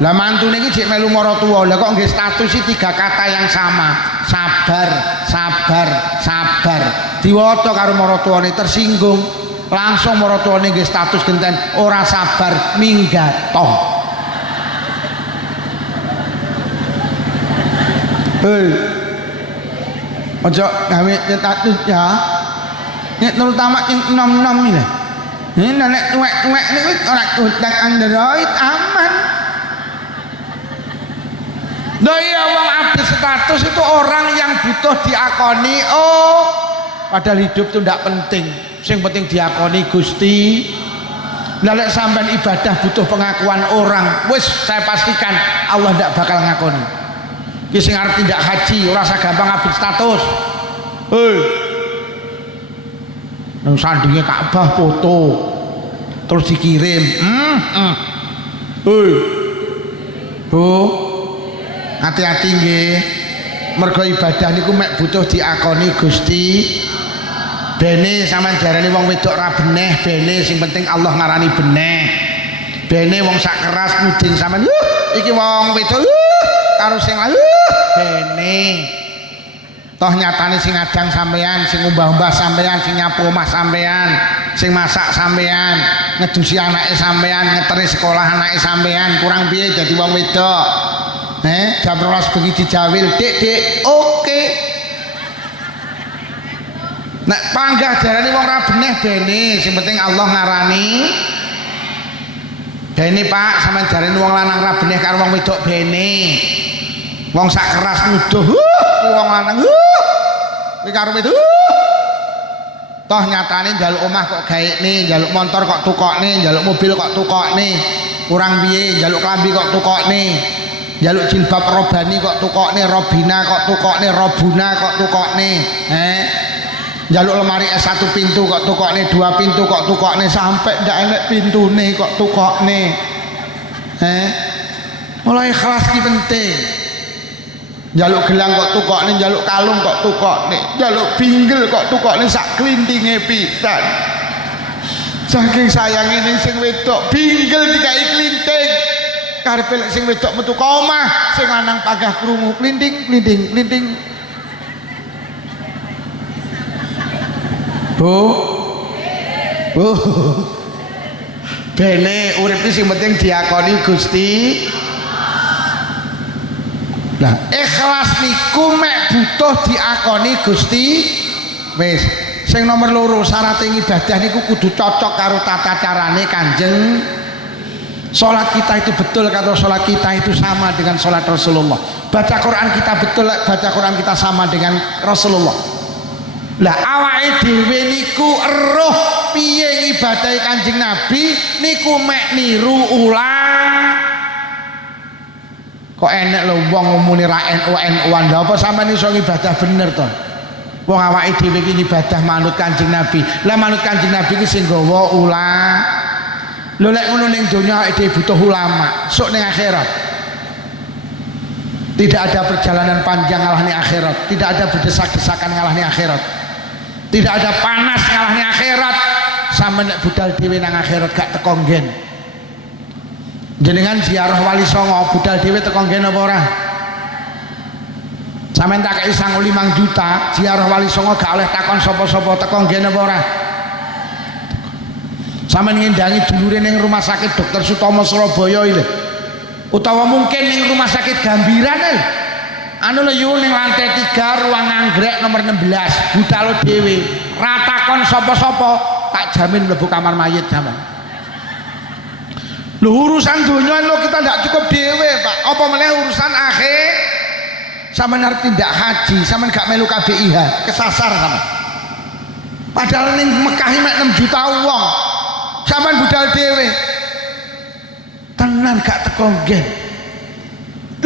Lah mantune iki jek melu maratuwa. Lah kok nggih status iki 3 kata yang sama. Sabar, sabar, sabar. Diwaca karo maratuwane tersinggung. Langsung maratuwane nggih status genten ora sabar minggat toh. Hei, ojo gawe status ya. Ini terutama yang nom-nom ini. Ini nek tuwek-tuwek ini ora kontak Android aman. Nah iya wong update status itu orang yang butuh diakoni. Oh, padahal hidup itu tidak penting. Yang penting diakoni Gusti. Lah lek sampean ibadah butuh pengakuan orang, wis saya pastikan Allah tidak bakal ngakoni. Ki sing arep tindak haji ora usah gampang update status. Hei. Nang sandinge Ka'bah foto. Terus dikirim. Hei. Bu. Hati-hati nggih. Mergo ibadah niku mek butuh diakoni Gusti. Bene sampean diarani wong wedok ra beneh, bene sing penting Allah ngarani beneh. Bene wong sak keras mudin sampean, iki wong wedok karo sing bene. Toh nyatane sing adang sampean, sing umbah-umbah sampean, sing nyapu omah sampean, sing masak sampean, ngedusi anake sampean, ngeteri sekolah anake sampean, kurang piye dadi wong wedok. Jam 12 bengi dijawil, Dik, oke. Nek panggah darani wong ra beneh bene, sing penting Allah ngarani. Bene Pak, sampean darani wong lanang ra beneh karo wong wedok bene. Wong sak keras nuduh, wong lanang kuwi karo wedok toh nyatane njaluk omah kok gaekne, njaluk motor kok tukokne, njaluk mobil kok tukokne, kurang piye njaluk klambi kok tukokne, njaluk jilbab robani kok tukokne, robina kok tukokne, robuna kok tukokne, njaluk lemari S1 pintu kok tukokne, 2 pintu kok tukokne, sampai ndak enek pintune kok tukokne. Mulai ikhlas ki penting. Njaluk gelang kok tukokne, njaluk kalung kok tukokne, njaluk binggel kok tukokne sak klintinge pisan. Saking sayange ning sing wedok, binggel dikai klinting. Karepe lek sing wedok metu ka omah, sing lanang pagah krungu klinting klinting klinting. Bu. Bene urip iki sing penting diakoni Gusti. Nah, ikhlas niku mek butuh diakoni Gusti. Wis, sing nomor loro syarat ibadah niku kudu cocok karo tata carane Kanjeng. Salat kita itu betul karo salat kita itu sama dengan salat Rasulullah. Baca Quran kita betul, baca Quran kita sama dengan Rasulullah. Lah awake dhewe niku eruh piye ibadahe Kanjeng Nabi niku mek niru ulang. Kok enek lho wong muni ra NU-an lha apa sampean iso ibadah bener to? Wong awake dhewe iki ibadah manut Kanjeng Nabi. Lah manut Kanjeng Nabi iki sing gawa ulah. Lho lek ngono ning donya awake dhewe butuh ulama, sok ning akhirat. Tidak ada perjalanan panjang ngalahni akhirat, tidak ada berdesak-desakan ngalahni akhirat. Tidak ada panas ngalahni akhirat. Sampe nek budal dhewe nang akhirat gak teko nggen. Jenengan ziarah Wali Songo budal dhewe teko nggen apa ora? Sampeyan tak kei sangu 5 juta ziarah Wali Songo gak oleh takon sapa-sapa teko nggen apa ora? Sampeyan ngendangi dulure ning rumah sakit Dr. Sutomo Surabaya iki lho. Utawa mungkin ning rumah sakit Gambiran lho. Anu lho yo ning lantai 3 ruang anggrek nomor 16 budal dhewe ra takon sapa-sapa tak jamin mlebu kamar mayit sampeyan. Lho urusan dunia lo kita tidak cukup dewe Pak, apa meneh urusan akhir. Sampeyan arep tindak haji, sampeyan gak melu KBIH, kesasar sampeyan. Padahal ning Mekah mek 6 juta wong. Sampeyan budal dewe. Tenan gak teko nggen.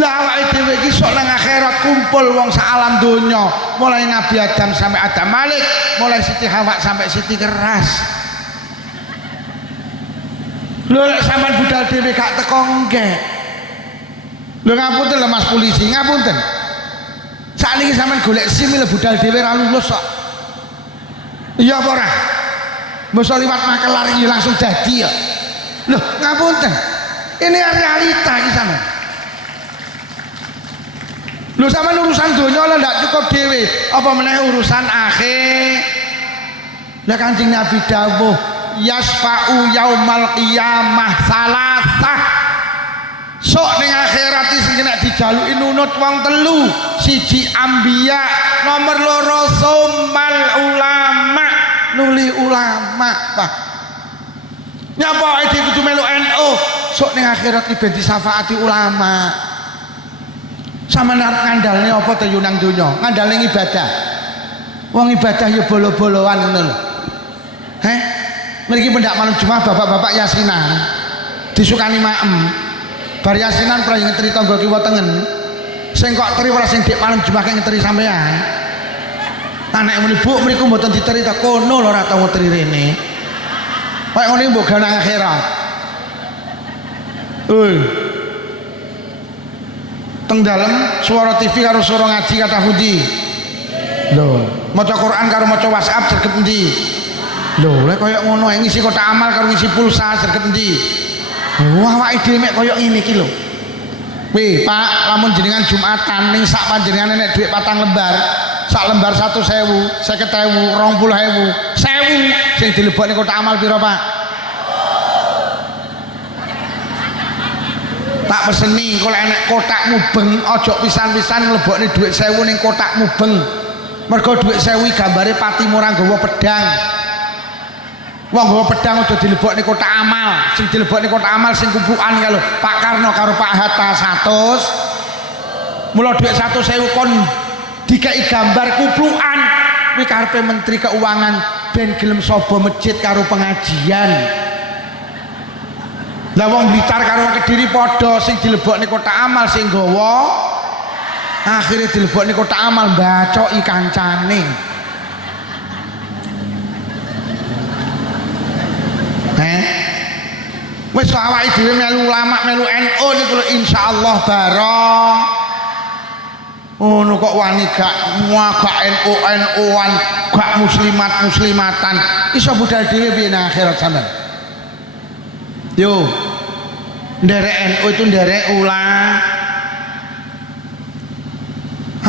Lah awake dhewe iki sok nang akhirat kumpul wong sak alam donya, mulai Nabi Adam sampai Adam Malik, mulai Siti Hawa sampai Siti Keras. Lho lek sampean budal dhewe gak teko nggih. Lho ngapunten lho Mas polisi, ngapunten. Sakniki sampean golek SIM lho budal dhewe ra lulus kok. Iya apa ora? Mosok liwat makelar iki langsung dadi ya. Lho ngapunten. Ini realita iki sampean. Lho sampean urusan donya lho ndak cukup dhewe, apa meneh urusan akhir. Lah Kanjeng Nabi dawuh yasfa'u yaumal qiyamah salasah. Sok ning akhirat iki nek dijaluki nunut wong telu, siji ambiya, nomor loro sumal ulama, nuli ulama, Pak. Nyapa iki kudu melu NU, sok ning akhirat iki ben disafaati ulama. Sampeyan arep ngandalne apa to yo nang donya? Ngandalne ibadah. Wong ibadah yo bolo-boloan ngono lho. Mriki pendak malam Jumat bapak-bapak yasinan disukani maem bar yasinan pra ngetri tangga kiwa tengen sing kok teri ora sing dik malam Jumat ngetri sampean anak muni Bu mriku mboten diteri ta kono lho ora tau ngetri rene kok ngene mbok gawe nang akhirat. Teng dalem suara TV karo suara ngaji kata pundi lho maca Quran karo maca WhatsApp sregep endi? Lho, lek koyo ngono ngisi kotak amal karo ngisi pulsa sregep endi? Wah, awake dhewe mek koyo ngene iki lho. Wih, Pak, lamun jenengan Jumatan ning sak panjenengan nek dhuwit 4 lembar, sak lembar 1.000, 50.000, 20.000, 1.000 sing dilebokne kotak amal pira, Pak? Tak peseni kok enek kotak mubeng, aja pisan-pisan nglebokne dhuwit 1.000 ning kotak mubeng. Mergo dhuwit 1.000 gambare pati murang nggawa pedang. Wong nggawa pedang udah dilebokne kotak amal, sing dilebokne kotak amal sing kumpukan kalau Pak Karno karo Pak Hatta 100. Mula dhuwit 100.000 kon dikai gambar kuplukan kuwi karepe Menteri Keuangan ben gelem sapa masjid karo pengajian. Lah wong Blitar karo Kediri padha, sing dilebokne kotak amal sing nggawa akhire dilebokne kotak amal mbacoki kancane. Wis awake dhewe melu ulama melu NU niku lho insyaallah bareng. Ngono kok wani gak NU NU-an, gak muslimat muslimatan. Iso budal dhewe piye nang akhirat sampean? Yo. Nderek NU itu nderek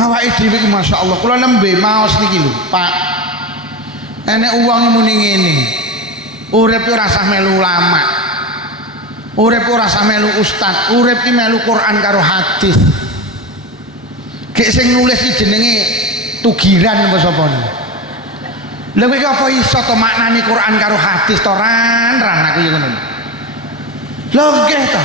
awake dhewe iki masyaallah kula nembe maos niki lho, Pak. Enek wong muni ngene. Urip ora usah melu ulama. Urip ora usah melu ustaz, urip ki melu Quran karo hadis. Gek sing nulis iki jenenge Tugiran apa sapa niku. Lha kowe apa iso to maknani Quran karo hadis to ran aku ya ngono. Lho nggih to.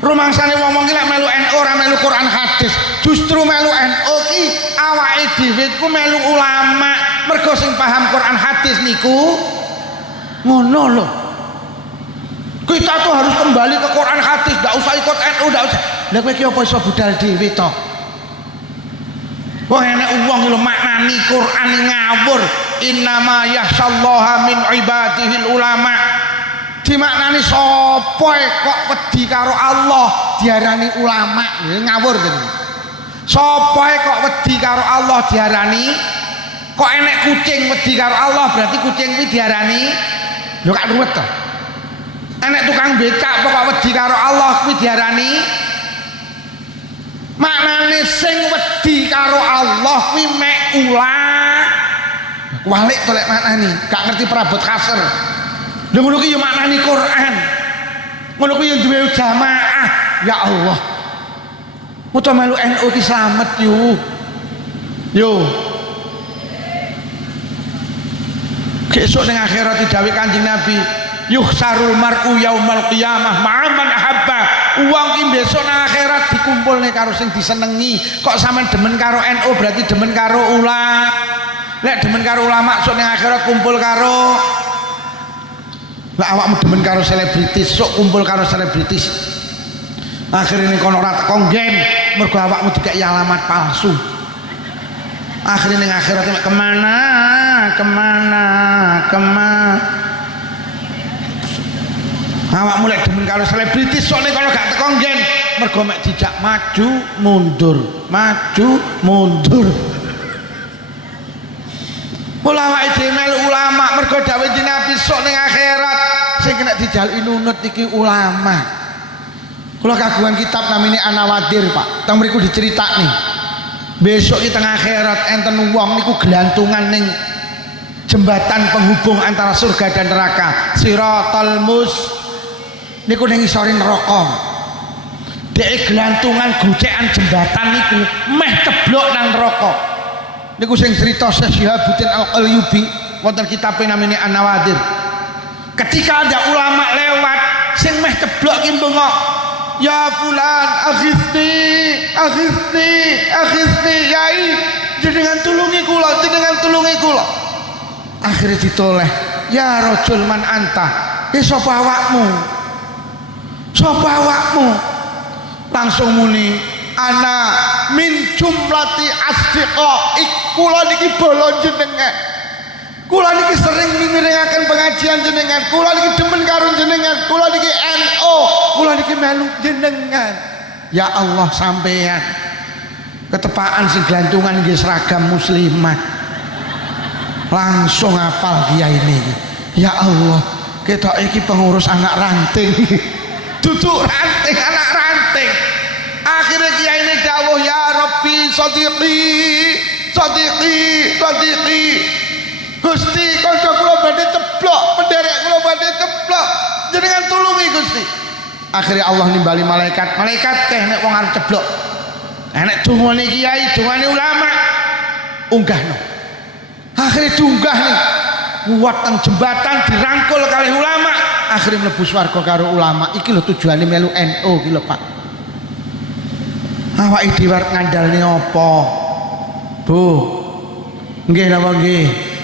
Rumangsane wong-wong ki lek melu NU ora melu Quran hadis, justru melu NU ki awake dhewe ku melu ulama. Mergo sing paham Quran hadis niku ngono lho. Kita tuh harus kembali ke Quran hadis, nggak usah ikut NU, nggak usah. Lah kowe ki apa iso budal dhewe to? Wah enek wong lho maknani Quran ngawur. Innama yahsallaha min ibadihil ulama. Dimaknani sapa kok wedi karo Allah diarani ulama. Ngawur ten. Sapa kok wedi karo Allah diarani kok enek kucing wedi karo Allah berarti kucing kuwi diarani lho gak ruwet to. Enek tukang becak pokok wedi karo Allah kuwi diarani maknane sing wedi karo Allah kuwi mek walik to lek maknani gak ngerti perabot kasar. Lha ngono ki ya maknani Quran. Ngono kuwi ya duwe jamaah. Ya Allah. Muto melu NU ki slamet yo. Besok ning akhirat didhawuhi Kanjeng Nabi yuhsarul mar'u yaumal qiyamah ma'aman ahabba. Uang ki besok nang akhirat dikumpulne karo sing disenengi. Kok sampean demen karo NU berarti demen karo ulama. Lek demen karo ulama sok ning akhirat kumpul karo lek awakmu demen karo selebritis sok kumpul karo selebritis. Akhirnya ning kono ora teko nggen mergo awakmu dikeki alamat palsu. Akhirnya ning akhirat kemana awak mulai demen karo selebritis soalnya kalau gak teko nggen mergo mek dijak maju mundur ulama iki melu ulama mergo dawuh Nabi sok ning akhirat sing kena dijaluk nunut iki ulama. Kula kagungan kitab namine An-Nawadir Pak teng mriku diceritakni besok di tengah akhirat enten wong niku gelantungan ning jembatan penghubung antara surga dan neraka Siratal niku ning isore neraka. Dhek gelantungan gocekan jembatan niku meh ceblok nang neraka. Niku sing cerita Syekh Syihabuddin Al-Qalyubi wonten kitab namanya An-Nawadir. Ketika ada ulama lewat sing meh ceblok ki bengok, "Ya fulan, aghithni yai, jenengan tulungi kula." Akhirnya ditoleh, "Ya rajul man anta?" Sapa awakmu? Langsung muni, "Ana min jumlati asdiqa." Kula niki bola jenengan. Kula niki sering mirengaken pengajian jenengan. Kula niki demen karo jenengan. Kula niki NU. Kula niki melu jenengan. Ya Allah sampean. Ketepaan sing glantungan nggih seragam muslimat. Langsung hafal kiai ini. Ya Allah, ketok iki pengurus anak ranting. Duduk ranting anak ranting. Akhirnya kiai ini dawuh, "Ya Rabbi sadiqi Gusti, kanca kula badhe ceblok, penderek kula badhe ceblok, jenengan tulungi Gusti." Akhirnya Allah nimbali malaikat teh nek wong arep ceblok, nek dungane kiai, dungane ulama, unggahno. Akhirnya diunggah nih kuat teng jembatan dirangkul kali ulama, akhirnya mlebu swarga karo ulama. Iki lho tujuane melu NU iki lho Pak. Awake dhewe arep ngandalne apa? Bu. Nggih napa nggih?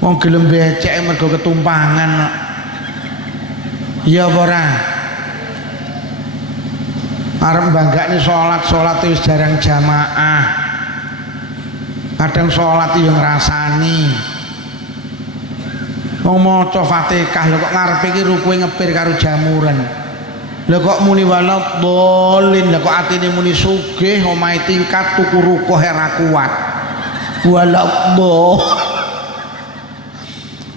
Wong gelem becek mergo ketumpangan. Iya apa ora? Arep banggakne salat wis jarang jamaah. Kadang salat yo ngrasani. Wong maca Fatihah lho kok ngarepe iki rukuhe ngepir karo jamuran. Lha kok muni walad dolin, lha kok atine muni sugih omahe tingkat tuku rukuh ora kuat. Walad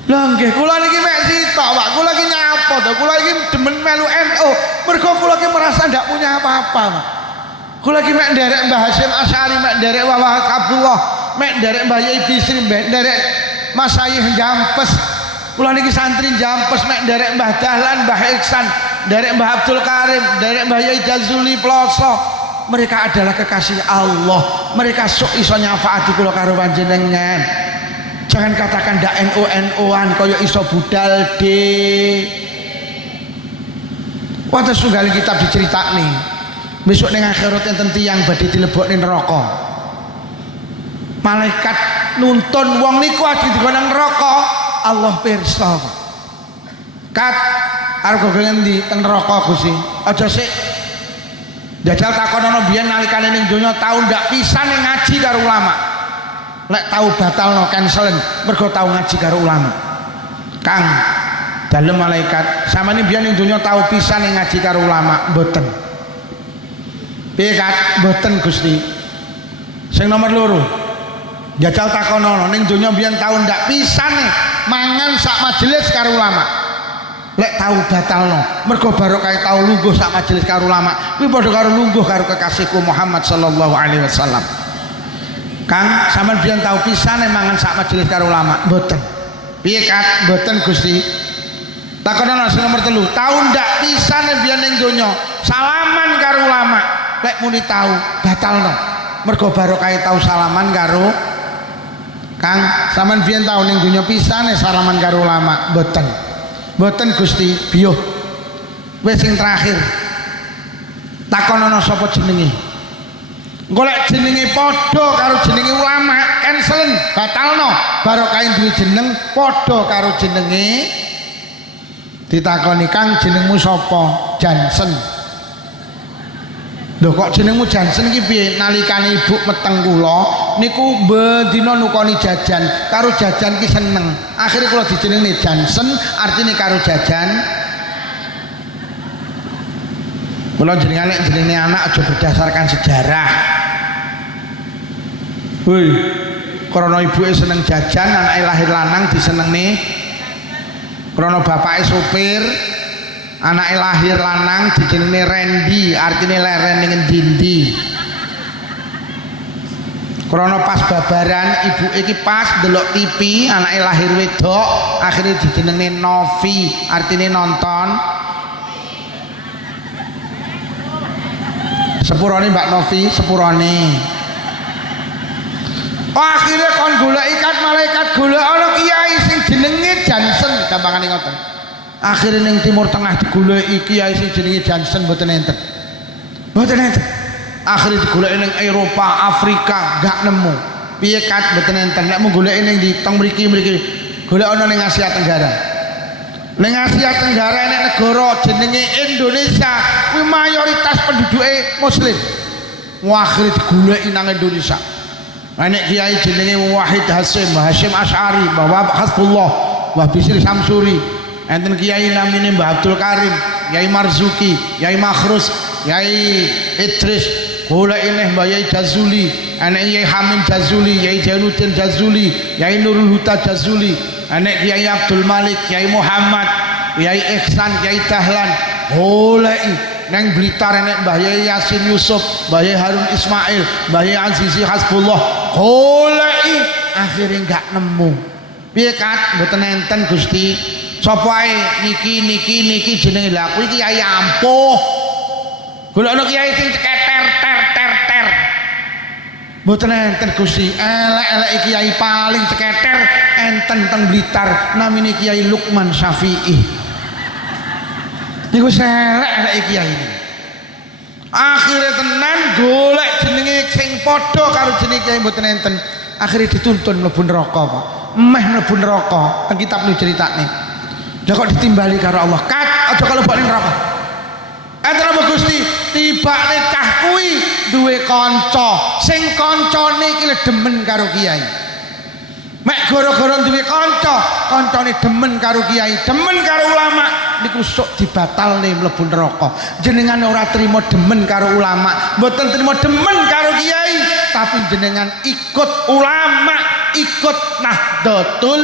Lah nggih kula niki mek sitok, Pak. Kula iki nyapa to. Kula iki demen melu NU. Mergo kula iki merasa ndak punya apa-apa, Pak. Kula iki mek nderek Mbah Hasyim Asy'ari, mek nderek Wahab Abdullah, mek nderek Mbah Yai Bisri, mek nderek Mas Ayih Jampes. Kula niki santri Jampes, mek nderek Mbah Dahlan, Mbah Iksan, nderek Mbah Abdul Karim, nderek Mbah Yai Jazuli Ploso. Mereka adalah kekasih Allah. Mereka sok iso nyafaati kula karo panjenengan. Jangan katakan ndak NU-NU-an kaya iso budal de. Wonten setunggal kitab diceritakne. Besok ning akhirat enten tiyang badhe dilebokne neraka. Malaikat nuntun wong niku aja digona neraka, Allah pirsa. Kat arep ngendi teng neraka Gusti? Aja sik. Jajal takonono biyen nalikane ning donya tau ndak pisan ngaji karo ulama. Lek tahu batalno cancelen mergo tahu ngaji karo ulama. Kang dalem malaikat sampeyan biyen ning donya tahu pisan ngaji karo ulama mboten. Piye Kat? Mboten Gusti. Sing nomor loro jajal takonono ning donya biyen tahu ndak pisan mangan sak majelis karo ulama. Lek tahu batalno mergo barokah tahu lungguh sak majelis karo ulama kuwi padha karo lungguh karo kekasihku Muhammad sallallahu alaihi wasallam. Kang sampean biyen tau pisan mangan sak majelis karo ulama mboten. Piye Kat? Mboten Gusti. Takonono sing nomor 3 tau ndak pisan biyen ning donya salaman karo ulama. Lek muni tau batalno mergo barokah tau salaman karo Kang sampean biyen tau ning donya pisan salaman karo ulama mboten. Mboten Gusti. Biyuh wis sing terakhir takonono sapa jenenge? Golek jenenge padha karo jenenge ulama cancelen batalno barokah duwe jeneng padha karo jenenge. Ditakoni Kang jenengmu sapa? Jansen. Lho kok jenengmu Jansen iki piye? Nalikane ibu meteng kula niku bendina nukoni jajan karo jajan ki seneng. Akhire kula dijenengne Jansen artine karo jajan. Kula jenenge anak aja berdasarkan sejarah. Woi, karena ibuke seneng jajan, anake lahir lanang disenengne. Karena bapake sopir, anake lahir lanang dijenengne Randy, artine leren ning endi-endi. Karena pas babaran ibuke iki pas ndelok TV, anake lahir wedok, akhirnya dijenengne Novi, artine nonton. Sepurane Mbak Novi, sepurane. Oh, akhirnya kon golek ikat malaikat golek ana kiai sing jenenge Jansen, gampangane ngoten. Akhirnya ning Timur Tengah digoleki kiai sing jenenge Jansen mboten enten. Mboten enten. Akhirnya digoleki ning Eropa, Afrika, gak nemu. Piye Kat mboten enten. Nek mung goleki ning di teng mriki golek ana ning Asia Tenggara. Ning Asia Tenggara nek negara jenenge Indonesia kuwi mayoritas penduduke muslim. Akhirnya digoleki nang Indonesia. Nek kiai jenenge Wahid Hasyim Asy'ari, Mbah Hasbullah, Mbah Bisri Samsuri, enten kiai namine Mbah Abdul Karim, Kiai Marzuki, Kiai Makhrus, Kiai Idris, golek neh Mbah Yai Jazuli, anak Kiai Hamim Jazuli, Kiai Jainuddin Jazuli, Kiai Nurul Huda Jazuli, anak Kiai Abdul Malik, Kiai Muhammad, Kiai Ihsan, Kiai Dahlan, golek neng Blitar enek Mbah Yai Yasin Yusuf, Mbah Yai Harun Ismail, Mbah Yai Azizi Hasbullah, goleki akhirnya enggak nemu. Piye Kat? Mboten enten Gusti. Sapa ae niki jenenge lha kuwi Kiai ampuh. Golekno kiai sing ceketer. Mboten enten Gusti. Elek-elek kiai paling ceketer enten teng Blitar namine Kiai Lukman Syafi'i. Niku elek kiai ini. Akhirnya tenan golek jenenge sing padha karo jenenge kiai mboten enten. Akhirnya dituntun mlebu neraka, Pak. meh mlebu neraka. Kan kitab ini ceritane. Lah kok ditimbali karo Allah. Kat aja kalebok ning neraka. Enten apa Gusti? Tibane cah kuwi duwe kanca. Sing kancane iki demen karo kiai. Mek gara-gara duwe kanca, kancane demen karo kiai, demen karo ulama, niku sok dibatalne mlebu neraka. Jenengan ora trimo demen karo ulama, mboten trimo demen karo kiai, tapi jenengan ikut ulama, ikut Nahdlatul.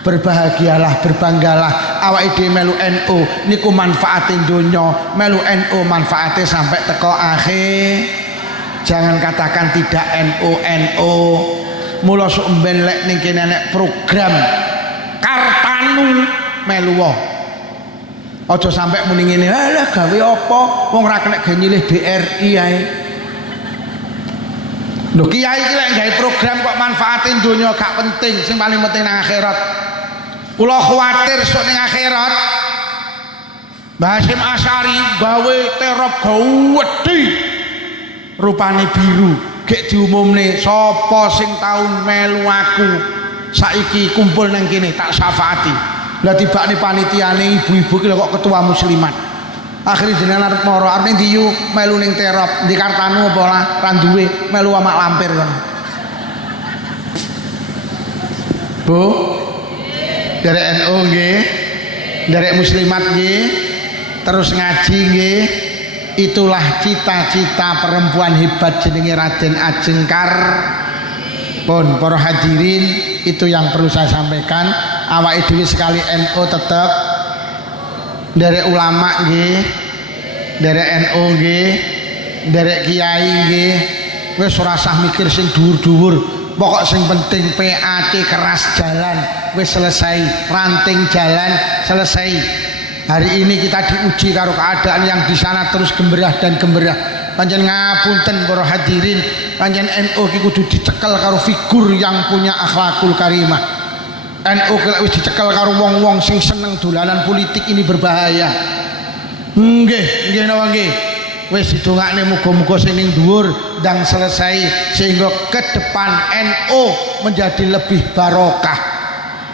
Berbahagialah, berbanggalah awake dhewe melu NU niku manfaate donya, melu NU manfaate sampai teko akhir. Jangan katakan tidak NU. Mula sok mben lek ning kene nek program Kartanu melu wae. Aja sampai muni ngene, alah gawe apa wong ora kena nyilih BRI ae. Lho kiai iki lek gawe program kok manfaatin donya gak penting, sing paling penting nang akhirat. Kula khawatir sok ning akhirat Mbah Hasyim Asy'ari gawe terop gawedhi rupane biru. Gek diumumne sapa sing taun melu aku saiki kumpul nang kene tak syafaati. Lah tibane panitiane ibu-ibu ki kok ketua muslimat. Akhire jenengan arep mara arep ning diyu melu ning terop di Kartanu apa lah ra duwe melu amak lampir kono. Bu, derek NU nggih, derek muslimat nggih, terus ngaji nggih. Itulah cita-cita perempuan hebat jenenge Raden Ajeng Pun para hadirin, itu yang perlu saya sampaikan. Awake dhewe sekali NU tetap derek ulama nggih, derek NU nggih, derek kiai nggih, wis ora usah mikir sing dhuwur-dhuwur. Pokok sing penting PAT keras jalan, wis selesai, ranting jalan selesai. Hari ini kita diuji karo keadaan yang di sana terus gemberah dan gemberah. Panjen ngapunten para hadirin, panjen NU ki kudu dicekel karo figur yang punya akhlakul karimah. NU ki wis dicekel karo wong-wong sing seneng dolanan politik ini berbahaya. Nggih napa nggih. Wis didongakne muga-muga sing ning dhuwur ndang selesai sehingga ke depan NU menjadi lebih barokah.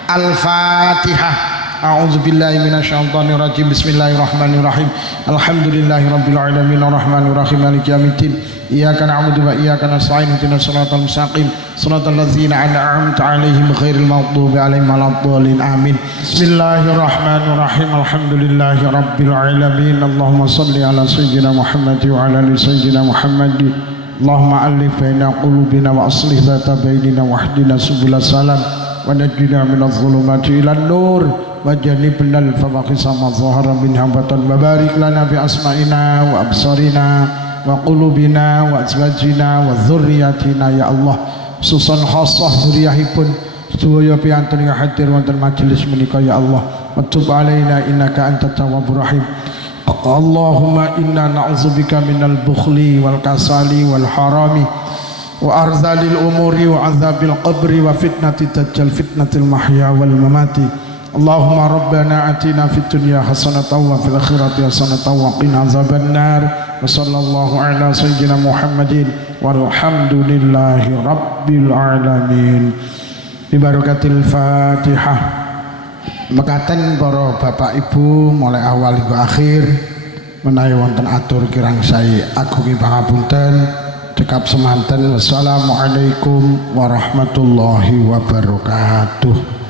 Al-Fatihah. A'udzubillahi minasyaitonir rajim. Bismillahirrahmanirrahim. Alhamdulillahirabbil alamin arrahmanir rahim maliki yaumiddin. Iyyaka na'budu wa iyyaka nasta'in ihdinas siratal mustaqim siratal ladzina an'amta 'alaihim ghairil maghdubi 'alaihim waladdallin. Amin. Bismillahirrahmanirrahim. Alhamdulillahirabbil alamin. Allahumma shalli ala sayyidina Muhammad wa ala ali sayyidina Muhammad. Allahumma alif baina qulubina wa aslih dzata bainina wahdina subulas salam wa najjina minadh dhulumati ilan nur wajannibna al-fawahisha ma dhahara minha batan wa barik lana bi asma'ina wa absarina wa qulubina wa azwajina wa dzurriyyatina ya Allah. Susan khassah dzurriyyahipun sedaya piantun yang hadir wonten majelis menika ya Allah. Wa tub alaina innaka antat tawwabur rahim. Allahumma inna na'udzubika minal bukhli wal kasali wal harami wa arzalil umuri wa azabil qabri wa fitnati dajjal fitnatil mahya wal mamati. Allahumma rabbana atina fid dunya hasanatan wa fil akhirati hasanatan wa qina azabannar. Wa sallallahu ala sayyidina Muhammadin walhamdulillahi rabbil alamin. Bi barakatil Fatihah. Mekaten para bapak ibu mulai awal hingga akhir menawi wonten atur kirang sae agungi pangapunten cekap semanten. Wassalamualaikum warahmatullahi wabarakatuh.